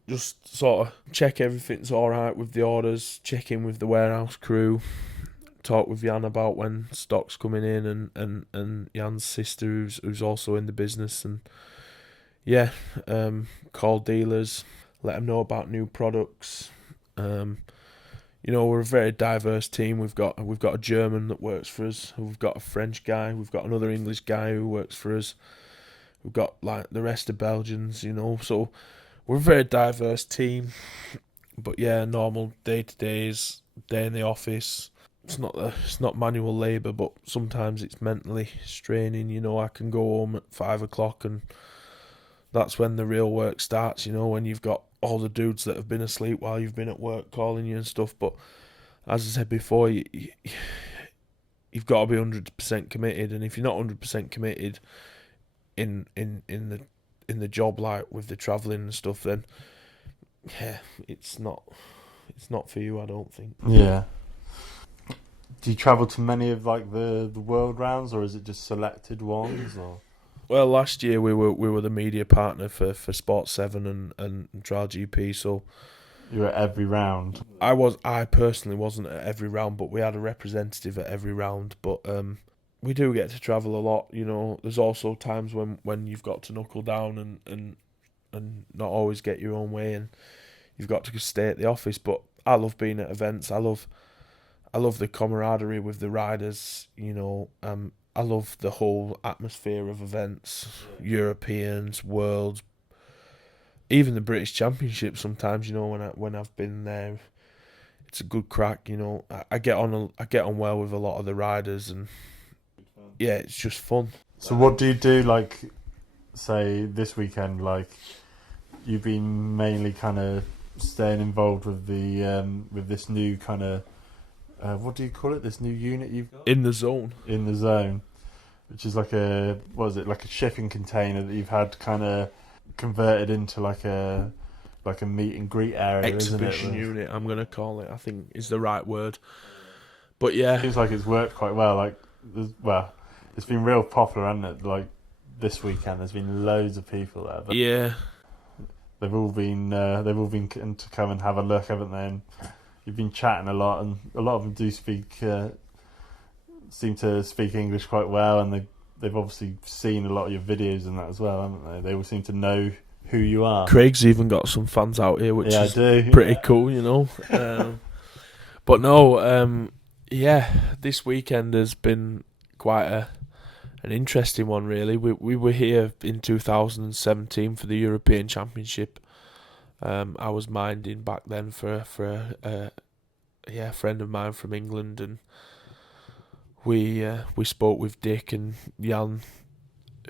just sort of check everything's alright with the orders, check in with the warehouse crew, talk with Jan about when stock's coming in, and Jan's sister who's also in the business, and yeah, call dealers, let them know about new products. We're a very diverse team. We've got a German that works for us. We've got a French guy. We've got another English guy who works for us. We've got like the rest of Belgians, So we're a very diverse team. But yeah, normal day-to-days, day in the office. It's not manual labour, but sometimes it's mentally straining. I can go home at 5 o'clock, and that's when the real work starts. When you've got all the dudes that have been asleep while you've been at work calling you and stuff. But as I said before, you've got to be 100% committed, and if you're not 100% committed in the job, like with the travelling and stuff, then yeah, it's not for you, I don't think. Yeah. Do you travel to many of like the world rounds, or is it just selected ones? Or well, last year we were the media partner for Sport 7 and Trial GP, so you were at every round. I personally wasn't at every round, but we had a representative at every round. But we do get to travel a lot. There's also times when you've got to knuckle down and not always get your own way, and you've got to stay at the office. But I love being at events. I love the camaraderie with the riders. I love the whole atmosphere of events, Europeans, Worlds, even the British Championship. Sometimes, when I've been there, it's a good crack. I get on well with a lot of the riders, and yeah, it's just fun. So what do you do, like, say this weekend? Like, you've been mainly kind of staying involved with the with this new kind of what do you call it? This new unit you've got? In the zone, which is like a shipping container that you've had kind of converted into like a meet and greet area, exhibition isn't it? unit, I'm gonna call it, I think is the right word. But yeah, it seems like it's worked quite well. Like, it's been real popular, hasn't it? Like this weekend, there's been loads of people there. But yeah, they've all been to come and have a look, haven't they? And you've been chatting a lot, and a lot of them do seem to speak English quite well, and they've obviously seen a lot of your videos and that as well, haven't they? They all seem to know who you are. Craig's even got some fans out here, which is I do. Pretty cool, But no, this weekend has been quite an interesting one, really. We were here in 2017 for the European Championship. I was minding back then for a friend of mine from England, and we spoke with Dick and Jan,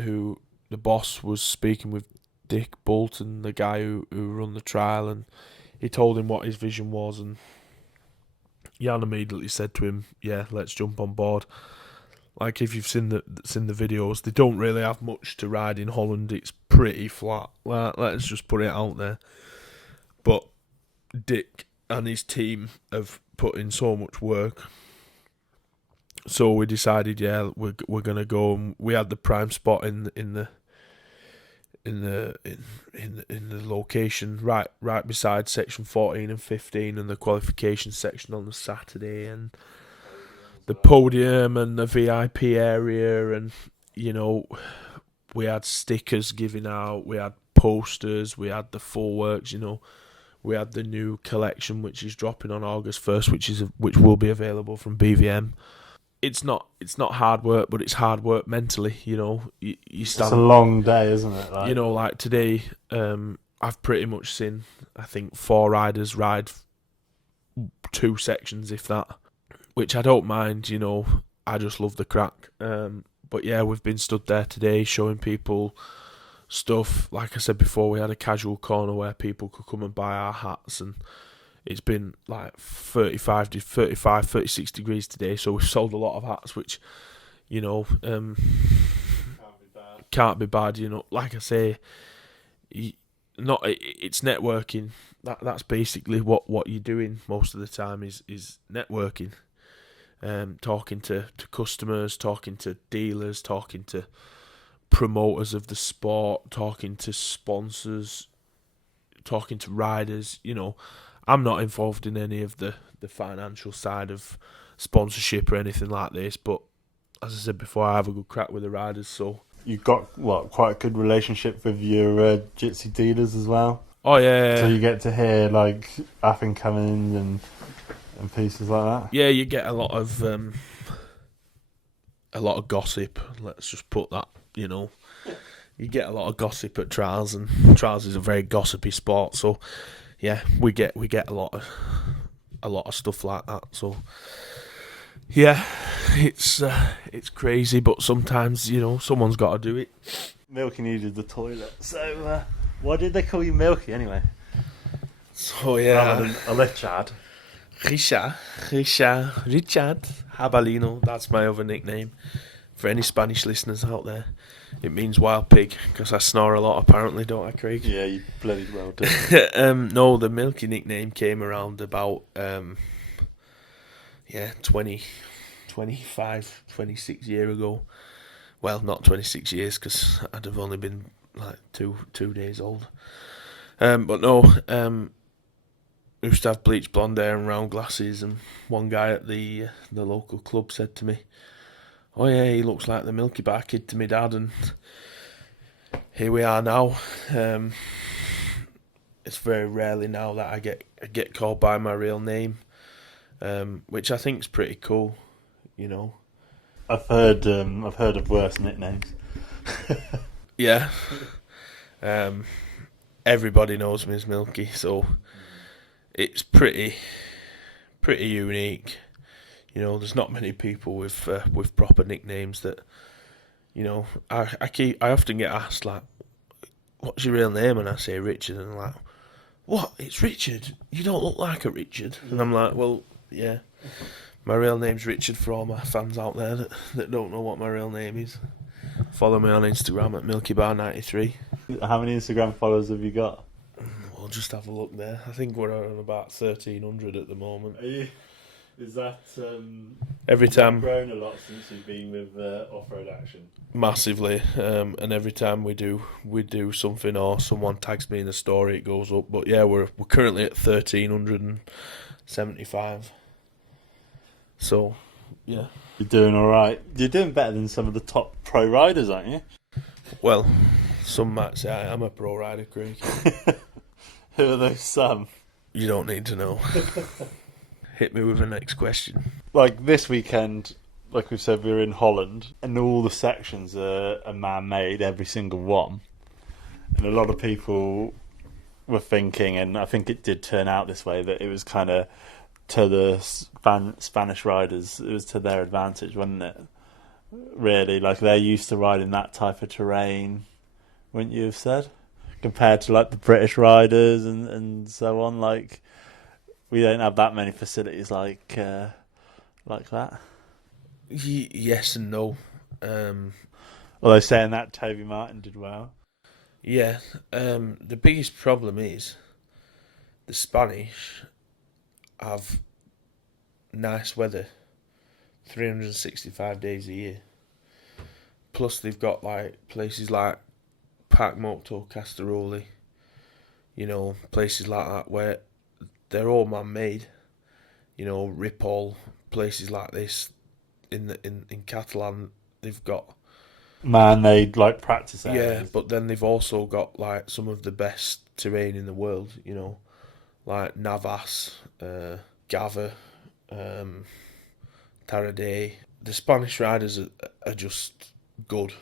who the boss was speaking with Dick Bolton, the guy who run the trial, and he told him what his vision was, and Jan immediately said to him, "Yeah, let's jump on board." Like, if you've seen the videos, they don't really have much to ride in Holland. It's pretty flat. Let's just put it out there. But Dick and his team have put in so much work. So we decided, yeah, we're gonna go. And we had the prime spot in the location right beside section 14 and 15 and the qualification section on the Saturday, and the podium and the VIP area, and we had stickers giving out, we had posters, we had the full works, we had the new collection which is dropping on August 1st, which will be available from BVM. It's not hard work, but it's hard work mentally. You stand. It's a long day, isn't it? Like today, I've pretty much seen, I think, 4 riders ride 2 sections, if that, which I don't mind. I just love the crack. But yeah, we've been stood there today showing people stuff. Like I said before, we had a casual corner where people could come and buy our hats, and it's been like 36 degrees today, so we've sold a lot of hats, which, can't be bad. Like I say, it's networking. That's basically what you're doing most of the time is networking. Talking to customers, talking to dealers, talking to promoters of the sport, talking to sponsors, talking to riders. I'm not involved in any of the financial side of sponsorship or anything like this, but as I said before, I have a good crack with the riders. So you've got quite a good relationship with your Jitsi dealers as well. Oh yeah. So you get to hear like up and coming and pieces like that. Yeah, you get a lot of gossip. Let's just put that. You get a lot of gossip at trials, and trials is a very gossipy sport. So yeah, we get a lot of stuff like that. So yeah, it's crazy, but sometimes someone's got to do it. Milky needed the toilet, so why did they call you Milky anyway? So yeah, rather than Richard Habalino. That's my other nickname. For any Spanish listeners out there, it means wild pig, because I snore a lot apparently, don't I, Craig? Yeah, you bloody well do. No, the Milky nickname came around about 25, 26 years ago. Well, not 26 years, because I'd have only been like two days old. But no, used to have bleached blonde hair and round glasses, and one guy at the local club said to me, "Oh yeah, he looks like the Milky Bar kid to me dad," and here we are now. It's very rarely now that I get called by my real name, which I think is pretty cool. I've heard of worse nicknames. Yeah. Everybody knows me as Milky, so it's pretty unique. There's not many people with proper nicknames that, I often get asked, like, "What's your real name?" And I say Richard, and they're like, "What? It's Richard? You don't look like a Richard." And I'm like, well, yeah, my real name's Richard for all my fans out there that don't know what my real name is. Follow me on Instagram at MilkyBar93. How many Instagram followers have you got? We'll just have a look there. I think we're on about 1,300 at the moment. Are you? Is that every time grown a lot since you've been with Offroad Action? Massively, and every time we do something or someone tags me in a story, it goes up. But yeah, we're currently at 1,375. So yeah, you're doing all right. You're doing better than some of the top pro riders, aren't you? Well, some might say I am a pro rider, Craig. Who are those some? You don't need to know. Hit me with the next question. Like this weekend, like we said, we were in Holland, and all the sections are man-made, every single one. And a lot of people were thinking, and I think it did turn out this way, that it was kind of to the Spanish riders, it was to their advantage, wasn't it? Really, like they're used to riding that type of terrain, wouldn't you have said? Compared to like the British riders and so on, like we don't have that many facilities like that. Yes and no. Although saying that, Toby Martin did well. Yeah. The biggest problem is the Spanish have nice weather 365 days a year. Plus they've got like places like Park Moto, Castoroli, places like that where they're all man-made. Ripoll, places like this in Catalan, they've got man-made like practice areas. Yeah, but then they've also got like some of the best terrain in the world. Like Navas, Gava, Taraday. The Spanish riders are just good.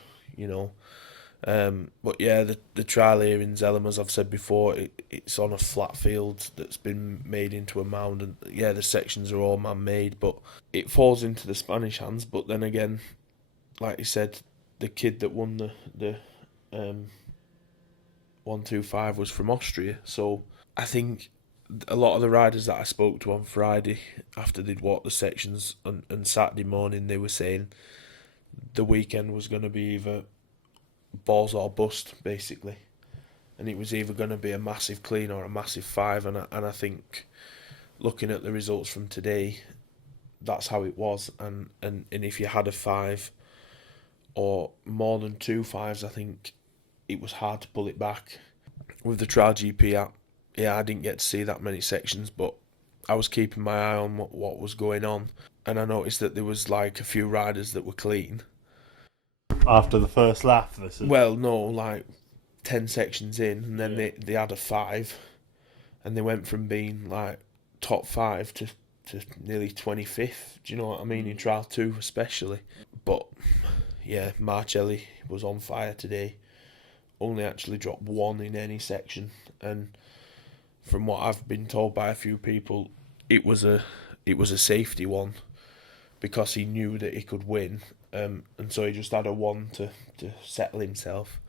But yeah, the trial here in Zelhem, as I've said before, it's on a flat field that's been made into a mound, and yeah, the sections are all man-made, but it falls into the Spanish hands. But then again, like you said, the kid that won the 125 was from Austria, so I think a lot of the riders that I spoke to on Friday after they'd walked the sections and Saturday morning, they were saying the weekend was going to be either balls or bust, basically, and it was either going to be a massive clean or a massive five, and I think looking at the results from today, that's how it was, and if you had a five or more than 2 5s, I think it was hard to pull it back. With the Trial GP app, yeah, I didn't get to see that many sections, but I was keeping my eye on what was going on, and I noticed that there was like a few riders that were clean. After the first lap, Well, no, like 10 sections in, and then they had a 5, and they went from being like top 5 to nearly 25th. Do you know what I mean? In Trial 2 especially. But yeah, Marcelli was on fire today. Only actually dropped 1 in any section, and from what I've been told by a few people, it was a safety one because he knew that he could win, and so he just had a 1 to settle himself.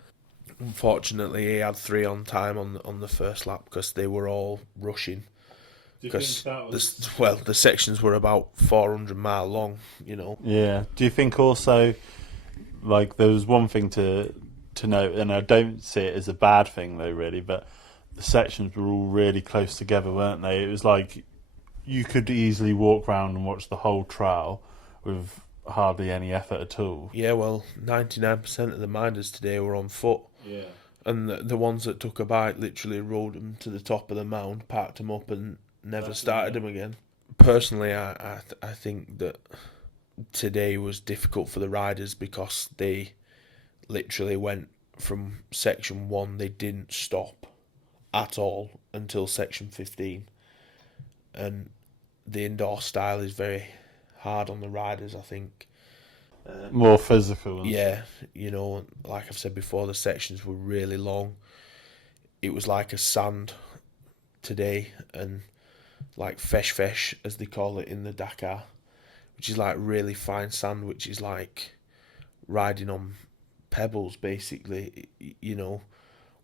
Unfortunately, he had 3 on time on the first lap because they were all rushing. Because the sections were about 400 mile long, Yeah. Do you think also, like, there was one thing to note, and I don't see it as a bad thing though, really, but the sections were all really close together, weren't they? It was like you could easily walk around and watch the whole trial with hardly any effort at all. Yeah, well, 99% of the minders today were on foot. Yeah. And the ones that took a bike literally rode them to the top of the mound, parked them up, and never started them again. Personally, I think that today was difficult for the riders because they literally went from section 1, they didn't stop at all until section 15. And the indoor style is very hard on the riders, I think. More physical. Yeah, like I've said before, the sections were really long. It was like a sand today, and like fesh, as they call it in the Dakar, which is like really fine sand, which is like riding on pebbles, basically.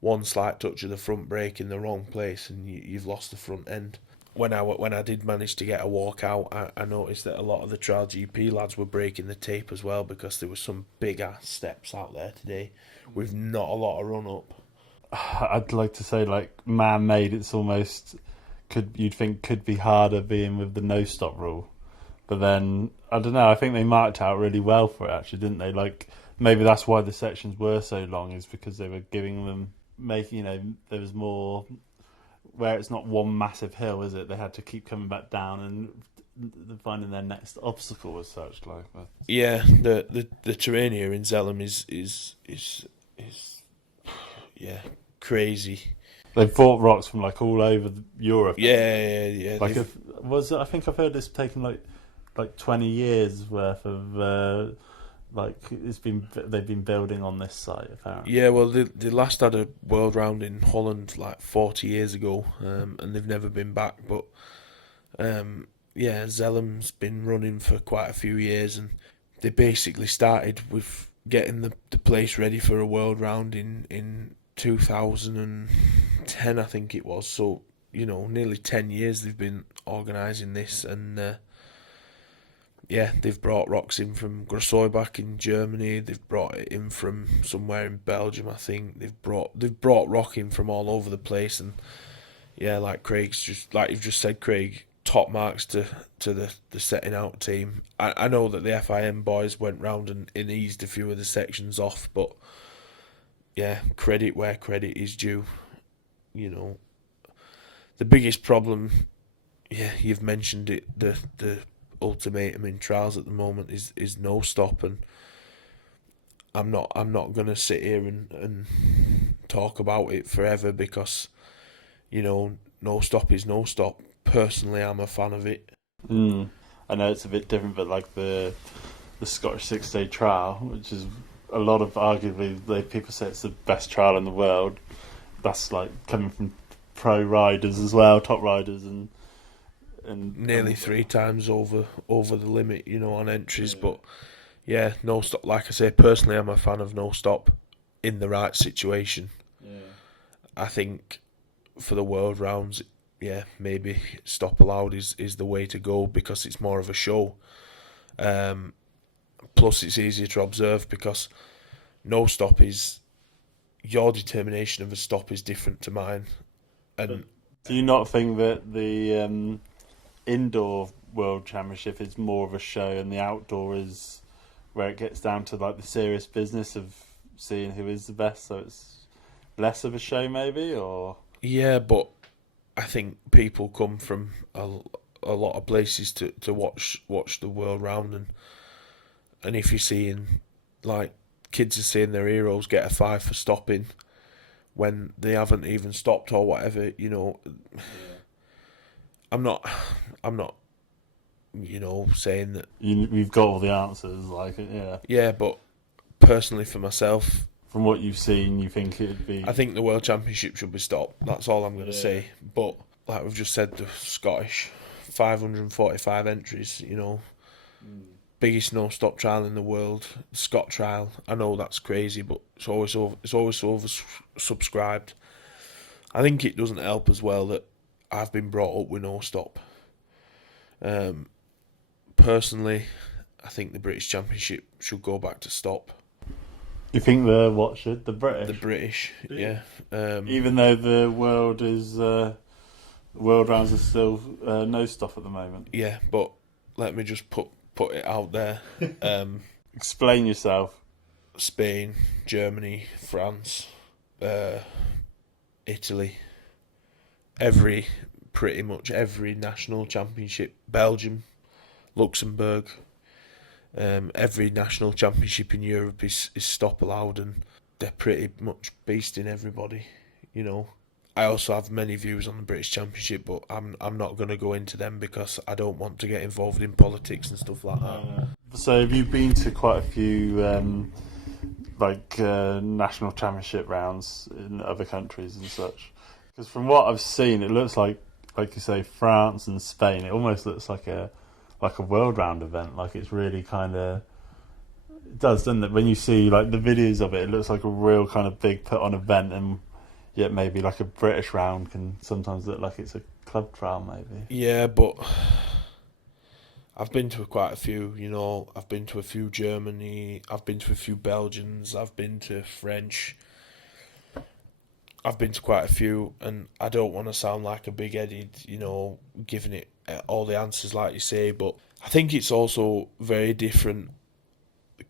One slight touch of the front brake in the wrong place and you've lost the front end. When I did manage to get a walk out, I noticed that a lot of the Trial GP lads were breaking the tape as well, because there were some big ass steps out there today with not a lot of run up. I'd like to say, like, man-made, it's almost you'd think could be harder being with the no stop rule, but then I don't know, I think they marked out really well for it, actually, didn't they? Like, maybe that's why the sections were so long, is because they were giving them, there was more where it's not one massive hill, is it? They had to keep coming back down and finding their next obstacle as such. Like, yeah, the terrain here in Zelhem is yeah, crazy. They've brought rocks from like all over Europe. Yeah. Like, I think I've heard this taken like like 20 years worth of they've been building on this site apparently. Yeah, well, they last had a world round in Holland like 40 years ago, and they've never been back. But Zelhem's been running for quite a few years, and they basically started with getting the place ready for a world round in 2010, I think it was. So, nearly 10 years they've been organising this, and they've brought rocks in from Grossoybach in Germany. They've brought it in from somewhere in Belgium, I think. They've brought rock in from all over the place, and like you've just said, Craig, top marks to the setting out team. I know that the FIM boys went round and eased a few of the sections off, but credit where credit is due. The biggest problem, you've mentioned it, the ultimatum in trials at the moment is no stop, and I'm not gonna sit here and talk about it forever, because no stop is no stop. Personally, I'm a fan of it. I know it's a bit different, but like the Scottish 6-day trial, which is a lot of arguably people say it's the best trial in the world. That's like coming from pro riders as well, top riders, and nearly 3 times over the limit, on entries. But no stop. Like I say, personally, I'm a fan of no stop in the right situation. I think for the world rounds, maybe stop allowed is the way to go, because it's more of a show. Plus, it's easier to observe, because no stop is, your determination of a stop is different to mine. And do you not think that the indoor world championship is more of a show, and the outdoor is where it gets down to like the serious business of seeing who is the best, so it's less of a show maybe? Or but I think people come from a lot of places to watch the world round, and if you're seeing, like, kids are seeing their heroes get a 5 for stopping when they haven't even stopped or whatever, I'm not saying that we've got all the answers, but personally, for myself, from what you've seen, you think it'd be, I think the World Championship should be stopped. That's all I'm going to say. But like we've just said, the Scottish 545 entries, biggest no stop trial in the world, Scott trial. I know that's crazy, but it's always oversubscribed. I think it doesn't help as well that I've been brought up with no stop. Personally, I think the British Championship should go back to stop. You think the British? The British, yeah. Even though the world rounds are still no stop at the moment. Yeah, but let me just put it out there. Explain yourself. Spain, Germany, France, Italy, pretty much every national championship, Belgium, Luxembourg, every national championship in Europe is stop allowed, and they're pretty much beasting everybody. I also have many views on the British Championship, but I'm not going to go into them because I don't want to get involved in politics and stuff like that. So have you been to quite a few national championship rounds in other countries and such? Because from what I've seen, it looks like you say, France and Spain. It almost looks like a world round event. Like it's really kind of, it does, doesn't it? When you see like the videos of it, it looks like a real kind of big put on event, and yet maybe like a British round can sometimes look like it's a club trial maybe. Yeah, but I've been to quite a few, I've been to a few Germany, I've been to a few Belgians, I've been to French, I've been to quite a few, and I don't want to sound like a big-headed, giving it all the answers like you say, but I think it's also very different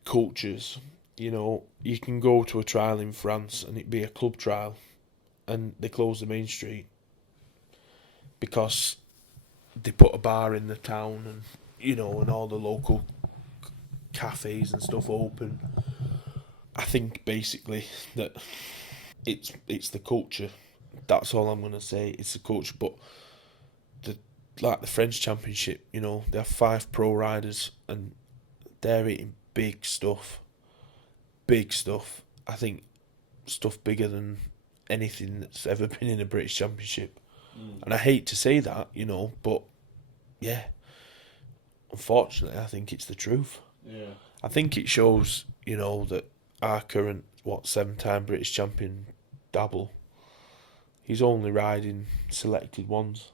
cultures. You can go to a trial in France and it be a club trial, and they close the main street because they put a bar in the town, and and all the local cafes and stuff open. I think basically that it's the culture. That's all I'm going to say. It's the culture, but like the French Championship, you know, they have 5 pro riders and they're eating big stuff. Big stuff. I think stuff bigger than anything that's ever been in a British Championship. And I hate to say that, you know, but yeah, unfortunately, I think it's the truth. Yeah. I think it shows, you know, that our current, 7-time British champion, Dabble, he's only riding selected ones.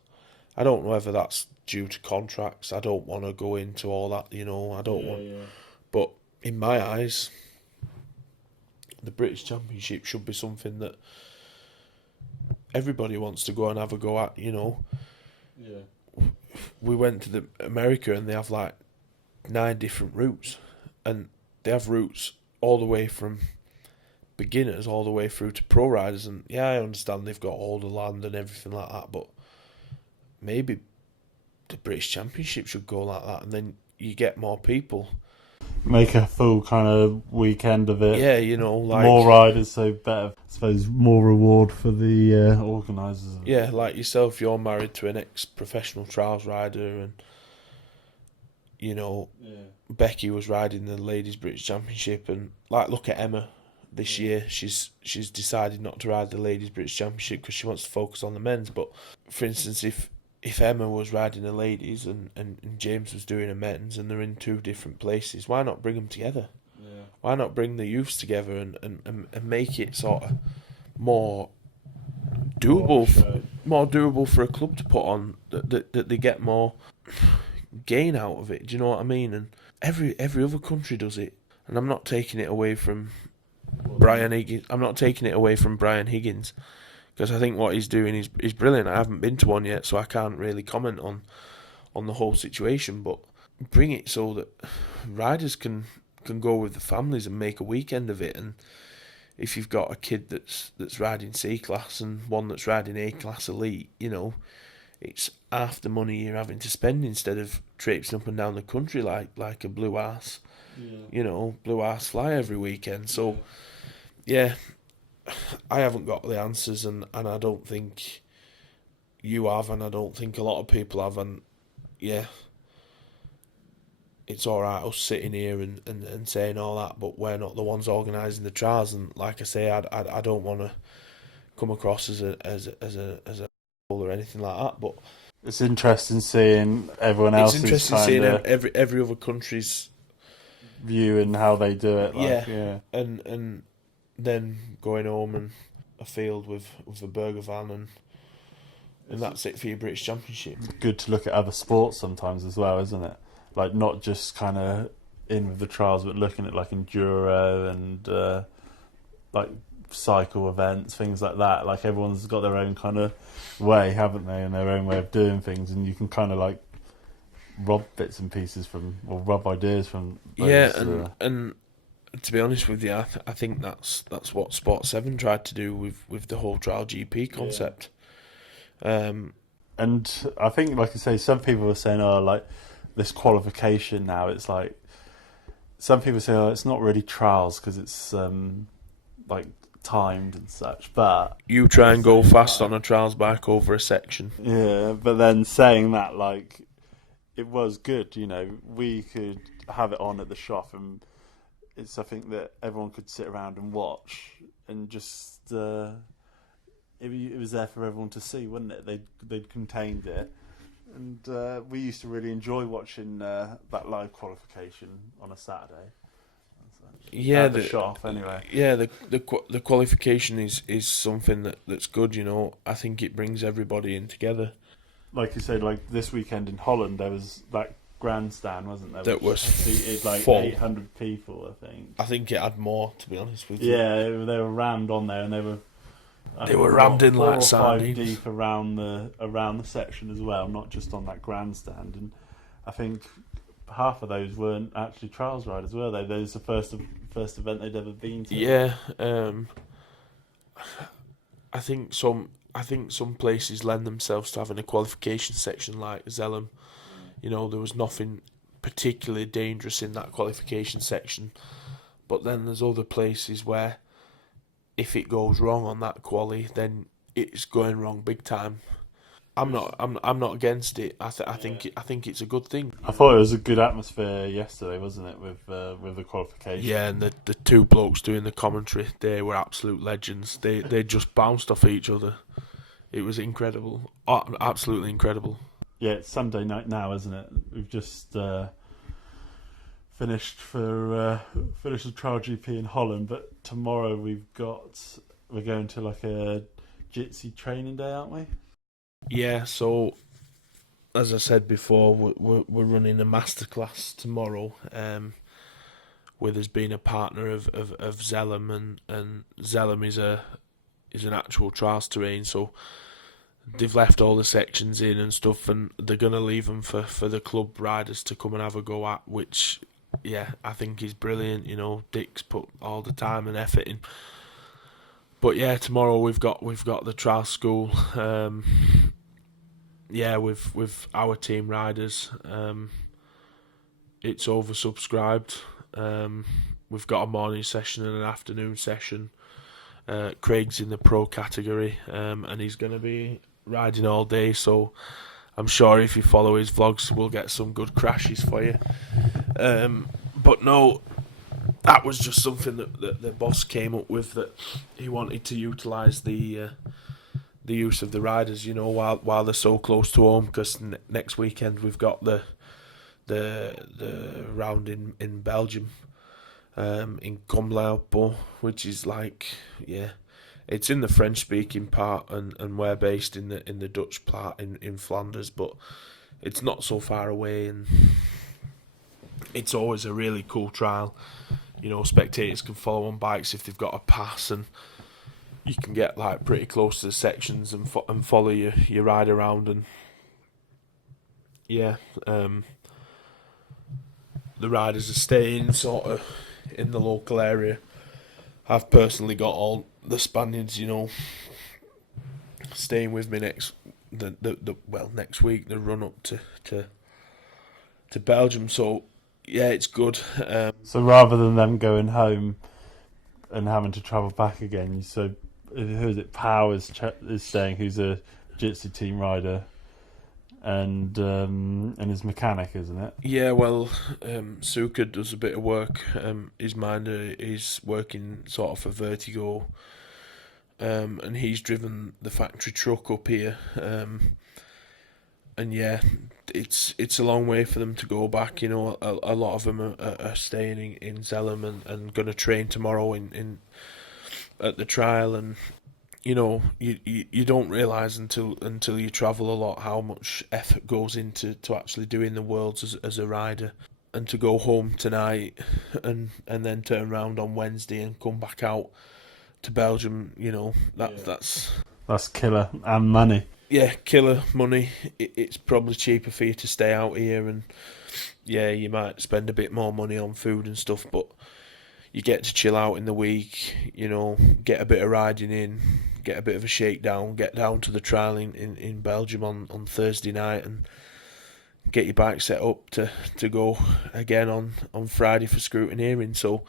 I don't know whether that's due to contracts. I don't want to go into all that, you know. I don't want. Yeah. But in my eyes, the British Championship should be something that everybody wants to go and have a go at, you know. Yeah. We went to America and they have like 9 different routes, and they have routes all the way from beginners all the way through to pro riders. And yeah, I understand they've got all the land and everything like that, but maybe the British Championship should go like that, and then you get more people. Make a full kind of weekend of it. Yeah, you know, like more riders, so better. I suppose more reward for the organisers. Yeah, like yourself, you're married to an ex-professional trials rider, and you know, Becky was riding the Ladies British Championship, and like, look at Emma this year. She's decided not to ride the Ladies British Championship because she wants to focus on the men's. But for instance, if Emma was riding the ladies and James was doing a men's, and they're in 2 different places, why not bring them together? Yeah. Why not bring the youths together and make it sort of more doable for a club to put on, that they get more gain out of it. Do you know what I mean? And every other country does it, and I'm not taking it away from Brian Higgins. I'm not taking it away from Brian Higgins, because I think what he's doing is brilliant. I haven't been to one yet, so I can't really comment on the whole situation. But bring it so that riders can go with the families and make a weekend of it. And if you've got a kid that's riding C class and one that's riding A class elite, you know, it's half the money you're having to spend instead of traipsing up and down the country like a blue arse. Yeah. You know, blue arse fly every weekend. So yeah, I haven't got the answers, and I don't think you have, and I don't think a lot of people have. And yeah, it's alright us sitting here and saying all that, but we're not the ones organising the trials. And like I say, I don't want to come across as a or anything like that. But it's interesting seeing everyone else's. It's interesting seeing every other country's view and how they do it. And then going home and a field with a burger van, and that's it for your British Championship. Good to look at other sports sometimes as well, isn't it? Like, not just kind of in with the trials, but looking at like enduro and like cycle events, things like that. Like, everyone's got their own kind of way, haven't they, and their own way of doing things, and you can kind of like rob bits and pieces from, or rob ideas from those. Yeah, and to be honest with you, I think that's what Sport 7 tried to do with the whole trial GP concept. And I think, like I say, some people are saying, oh, like this qualification now, it's like, some people say, oh, it's not really trials because it's like timed and such, but you try and go fast on a trials bike over a section. Yeah, but then saying that, like, it was good, you know, we could have it on at the shop, and it's something that everyone could sit around and watch, and just it was there for everyone to see, wasn't it? They'd contained it, and we used to really enjoy watching that live qualification on a Saturday. Yeah, at the shop anyway. Yeah, the qualification is something that's good. You know, I think it brings everybody in together. Like you said, like this weekend in Holland, there was that grandstand, wasn't there? That was seated like full. 800 people, I think. I think it had more, to be honest with you. Yeah, they were rammed on there, and they were rammed in like 4 or 5 sardines deep around the section as well, not just on that grandstand. And I think half of those weren't actually trials riders, were they? Those the first event they'd ever been to. Yeah, I think some places lend themselves to having a qualification section like Zelhem. You know, there was nothing particularly dangerous in that qualification section, but then there's other places where if it goes wrong on that quali, then it's going wrong big time. I'm not against it. I think it's a good thing. I thought it was a good atmosphere yesterday, wasn't it, with the qualification? Yeah, and the two blokes doing the commentary, they were absolute legends. They just bounced off each other. It was incredible, absolutely incredible. Yeah, it's Sunday night now, isn't it? We've just finished the trial GP in Holland, but tomorrow we're going to like a jitsi training day, aren't we? Yeah, so as I said before, we're running a masterclass tomorrow. Where there's been a partner of Zelhem, and Zelhem is an actual trials terrain, so they've left all the sections in and stuff, and they're gonna leave them for the club riders to come and have a go at, which, yeah, I think is brilliant. You know, Dick's put all the time and effort in. But yeah, tomorrow we've got the trial school. Yeah, with our team riders. It's oversubscribed. We've got a morning session and an afternoon session. Craig's in the pro category, and he's going to be riding all day, so I'm sure if you follow his vlogs, we'll get some good crashes for you. But no, that was just something that the boss came up with, that he wanted to utilise the use of the riders, you know, while they're so close to home, because next weekend we've got the round in Belgium, in Comblaupo, which is like, yeah, it's in the French speaking part, and we're based in the Dutch part in Flanders, but it's not so far away, and it's always a really cool trial. You know, spectators can follow on bikes if they've got a pass, and you can get like pretty close to the sections and follow your ride around, and yeah, the riders are staying sort of in the local area. I've personally got all the Spaniards, you know, staying with me next week, the run up to Belgium. So yeah, it's good. So rather than them going home and having to travel back again, so who is it? Powers is staying, who's a Jitsi team rider, and his mechanic, isn't it? Yeah, well, Suka does a bit of work. His minder is working sort of for Vertigo, and he's driven the factory truck up here. And yeah, it's a long way for them to go back. You know, a lot of them are staying in Zelhem and going to train tomorrow in at the trial, and you know, you don't realise until you travel a lot how much effort goes into actually doing the Worlds as a rider, and to go home tonight and then turn around on Wednesday and come back out to Belgium, you know, that's killer and money. Yeah, killer money. It's probably cheaper for you to stay out here, and yeah, you might spend a bit more money on food and stuff, but you get to chill out in the week, you know, get a bit of riding in, get a bit of a shakedown, get down to the trial in Belgium on Thursday night, and get your bike set up to go again on Friday for scrutineering. So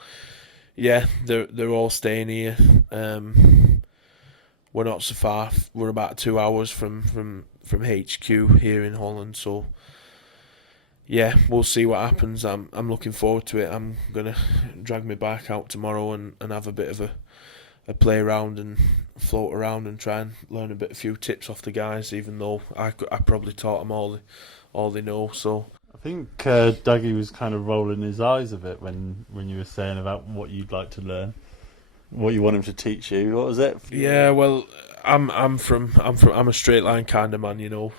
yeah, they're all staying here. We're not so far. We're about 2 hours from HQ here in Holland. So yeah, we'll see what happens. I'm looking forward to it. I'm gonna drag my bike out tomorrow and have a bit of a play around and float around and try and learn a few tips off the guys. Even though I probably taught them all they know. So I think Dougie was kind of rolling his eyes a bit when you were saying about what you'd like to learn, what you want him to teach you. What was it? Yeah, well, I'm a straight line kind of man, you know.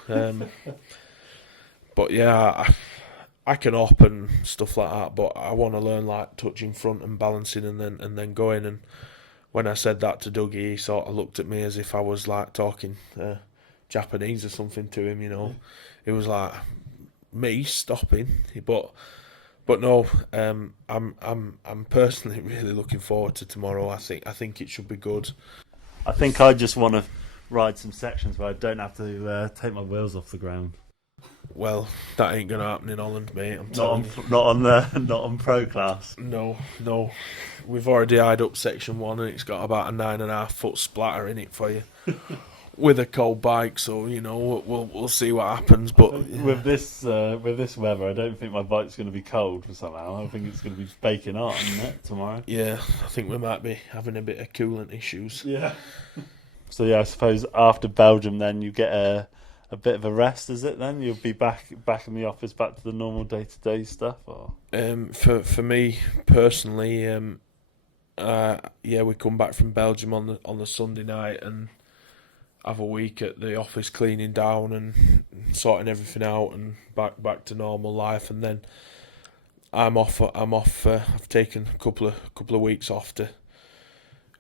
But yeah, I can op and stuff like that, but I want to learn like touching front and balancing and then going. And when I said that to Dougie, he sort of looked at me as if I was like talking Japanese or something to him, you know. It was like me stopping, but no, I'm personally really looking forward to tomorrow. I think it should be good. I think I just want to ride some sections where I don't have to take my wheels off the ground. Well, that ain't gonna happen in Holland, mate. Not on pro class. No. We've already eyed up section 1, and it's got about a 9.5 foot splatter in it for you. with a cold bike, so we'll see what happens. But with this weather, I don't think my bike's going to be cold somehow. I think it's going to be baking hot, isn't it, tomorrow? Yeah, I think we might be having a bit of coolant issues. Yeah. So yeah, I suppose after Belgium, then you get a bit of a rest. Is it then? You'll be back in the office, back to the normal day-to-day stuff, or? For me personally, we come back from Belgium on the Sunday night and have a week at the office cleaning down and sorting everything out and back to normal life, and then I'm off. I've taken a couple of weeks off to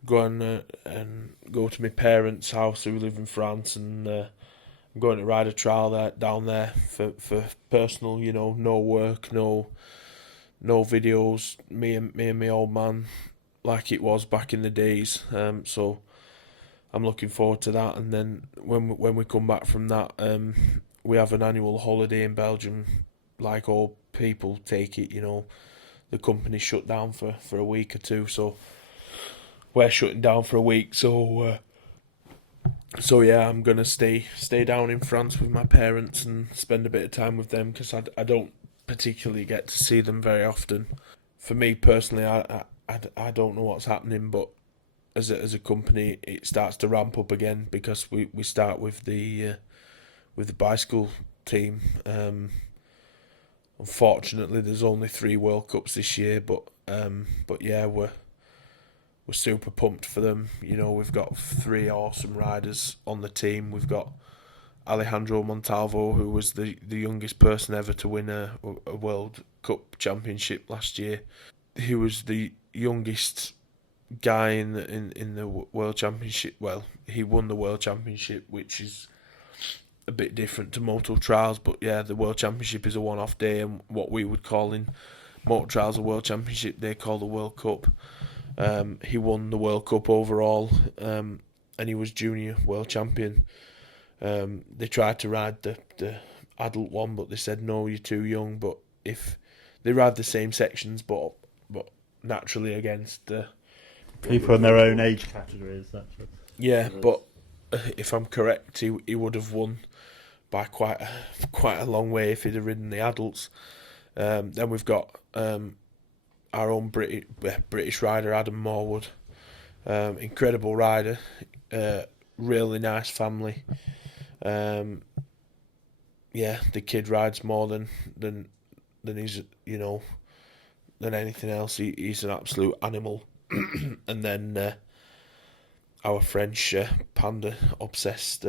go and go to my parents' house who live in France, and I'm going to ride a trial down there for personal, no work, no videos, me and my old man like it was back in the days. So I'm looking forward to that, and then when we come back from that, we have an annual holiday in Belgium, like all people take it. The company shut down for a week or two, so we're shutting down for a week. So yeah, I'm gonna stay down in France with my parents and spend a bit of time with them, because I don't particularly get to see them very often. For me personally, I don't know what's happening, but as a company, it starts to ramp up again, because we start with the bicycle team. Unfortunately, there's only 3 World Cups this year, but yeah, we're super pumped for them. We've got 3 awesome riders on the team. We've got Alejandro Montalvo, who was the youngest person ever to win a World Cup championship last year. He was the youngest guy in the World Championship. Well, he won the World Championship, which is a bit different to moto trials, but yeah, the World Championship is a one-off day, and what we would call in moto trials a World Championship, they call the World Cup. He won the World Cup overall, and he was junior world champion. They tried to ride the adult one, but they said no, you're too young. But if they ride the same sections, but naturally against people in their own age category, essentially. Yeah, but if I'm correct, he would have won by quite a long way if he'd have ridden the adults. Then we've got our own British rider, Adam Morwood. Incredible rider, really nice family. The kid rides more than he's than anything else. He's an absolute animal. And then our French panda obsessed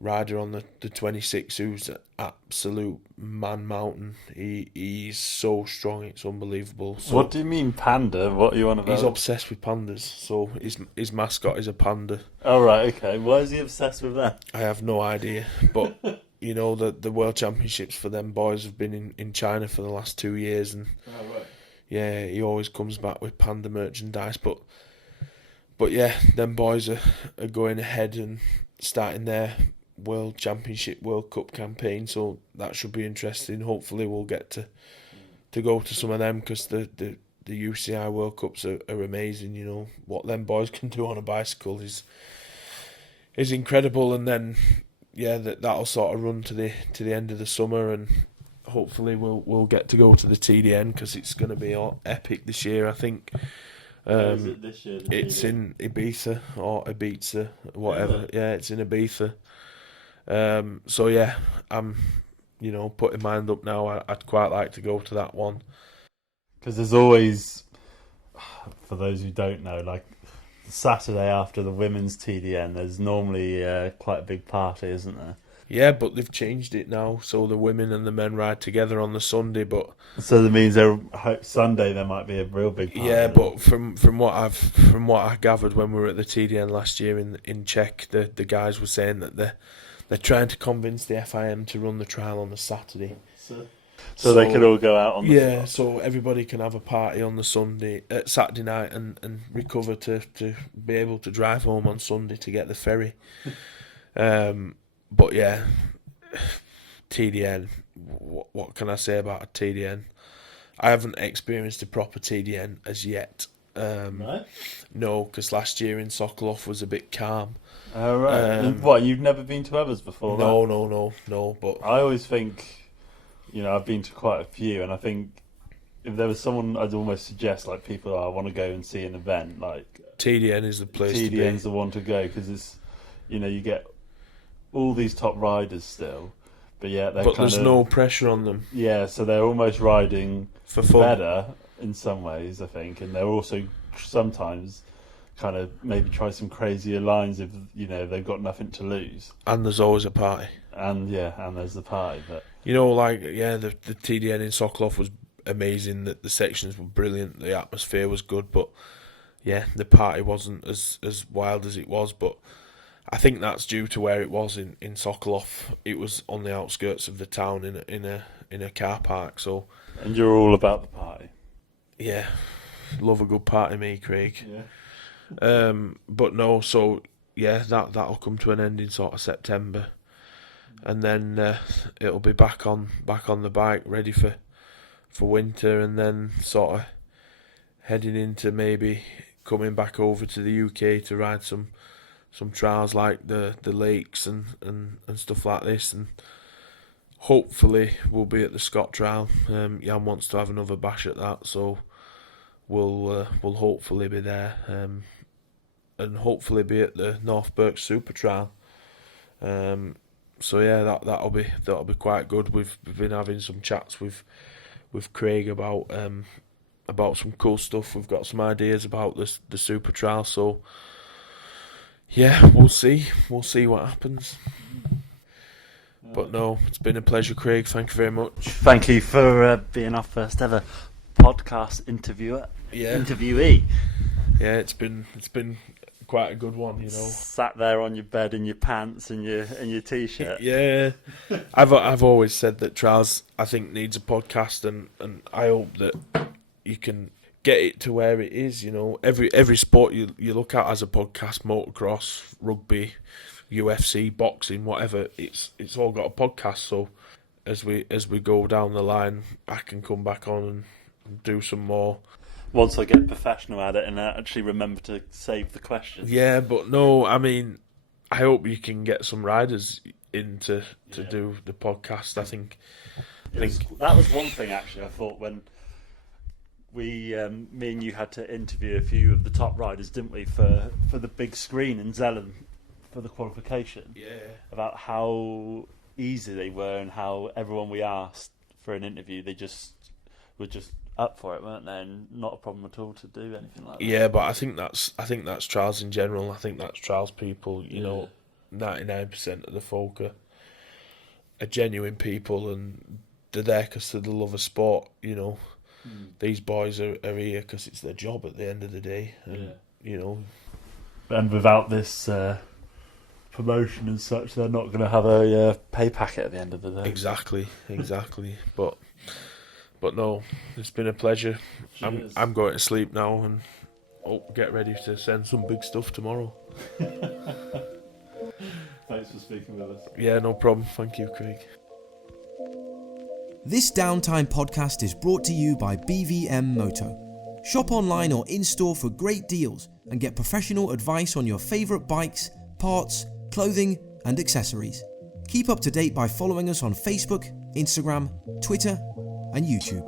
rider on the 26, who's an absolute man mountain. He's so strong, it's unbelievable. So what do you mean panda? What are you on about? He's obsessed with pandas, so his mascot is a panda. Oh right, okay. Why is he obsessed with that? I have no idea, but the World Championships for them boys have been in China for the last 2 years, and yeah, he always comes back with panda merchandise. But yeah, them boys are going ahead and starting their World Championship, World Cup campaign, so that should be interesting. Hopefully we'll get to go to some of them, because the UCI World Cups are amazing. What them boys can do on a bicycle is incredible. And then that'll sort of run to the end of the summer, and hopefully we'll get to go to the TDN, because it's going to be epic this year, I think. Is it this year? It's in Ibiza or Ibiza, whatever. Yeah, it's in Ibiza. So yeah, I'm putting mind up now. I'd quite like to go to that one, because there's always, for those who don't know, like Saturday after the women's TDN, there's normally quite a big party, isn't there? Yeah, but they've changed it now, so the women and the men ride together on the Sunday. But so that means Sunday there might be a real big party. Yeah, but from what I gathered when we were at the TDN last year in Czech, the guys were saying that they're trying to convince the FIM to run the trial on the Saturday. So they could all go out on the floor. So everybody can have a party on the Saturday night and recover to be able to drive home on Sunday to get the ferry. But yeah, TDN, what can I say about a TDN? I haven't experienced a proper TDN as yet. No, because last year in Sokolov was a bit calm. Oh, right. What, you've never been to others before? No. But I always think, I've been to quite a few, and I think if there was someone, I'd almost suggest, like, people, I want to go and see an event, like... TDN is the place to be. TDN's the one to go, because it's, you get all these top riders still, but yeah, they're there's no pressure on them. Yeah, so they're almost riding for fun. Better in some ways, I think, and they're also sometimes kind of maybe try some crazier lines if they've got nothing to lose. And there's always a party. And there's the party. But the TDN in Sokolov was amazing. That the sections were brilliant. The atmosphere was good, but yeah, the party wasn't as wild as it was. But I think that's due to where it was in Sokolov. It was on the outskirts of the town in a car park. So. And you're all about the party. Yeah, love a good party, me, Craig. Yeah. But no, so yeah, that'll come to an end in sort of September, and then it'll be back on the bike, ready for winter, and then sort of heading into maybe coming back over to the UK to ride some trials like the lakes and stuff like this, and hopefully we'll be at the Scott trial. Jan wants to have another bash at that, so we'll hopefully be there, and hopefully be at the North Berks Super Trial. So yeah, that'll be quite good. We've been having some chats with Craig about some cool stuff. We've got some ideas about the Super Trial. So yeah, we'll see what happens. But no, it's been a pleasure, Craig. Thank you very much. Thank you for being our first ever podcast interviewee. Yeah, it's been quite a good one, Sat there on your bed in your pants and your t-shirt. Yeah, I've always said that trials, I think, needs a podcast, and I hope that you can get it to where it is. Every sport you look at as a podcast, motocross, rugby, UFC, boxing, whatever, it's all got a podcast. So as we go down the line, I can come back on and do some more. Once I get professional at it and I actually remember to save the questions. Yeah, but no, I mean, I hope you can get some riders in to do the podcast. I think that was one thing actually. I thought when me and you had to interview a few of the top riders, didn't we, for the big screen in Zelhem for the qualification? Yeah. About how easy they were and how everyone we asked for an interview, they were just up for it, weren't they? And not a problem at all to do anything like that. Yeah, but I think that's trials in general. I think that's trials people. 99% of the folk are genuine people, and they're there because they love a sport. These boys are here because it's their job at the end of the day, and And without this promotion and such, they're not going to have a pay packet at the end of the day. Exactly. But no, it's been a pleasure. I'm going to sleep now and get ready to send some big stuff tomorrow. Thanks for speaking with us. Yeah, no problem. Thank you, Craig. This Downtime podcast is brought to you by BVM Moto. Shop online or in-store for great deals and get professional advice on your favourite bikes, parts, clothing and accessories. Keep up to date by following us on Facebook, Instagram, Twitter and YouTube.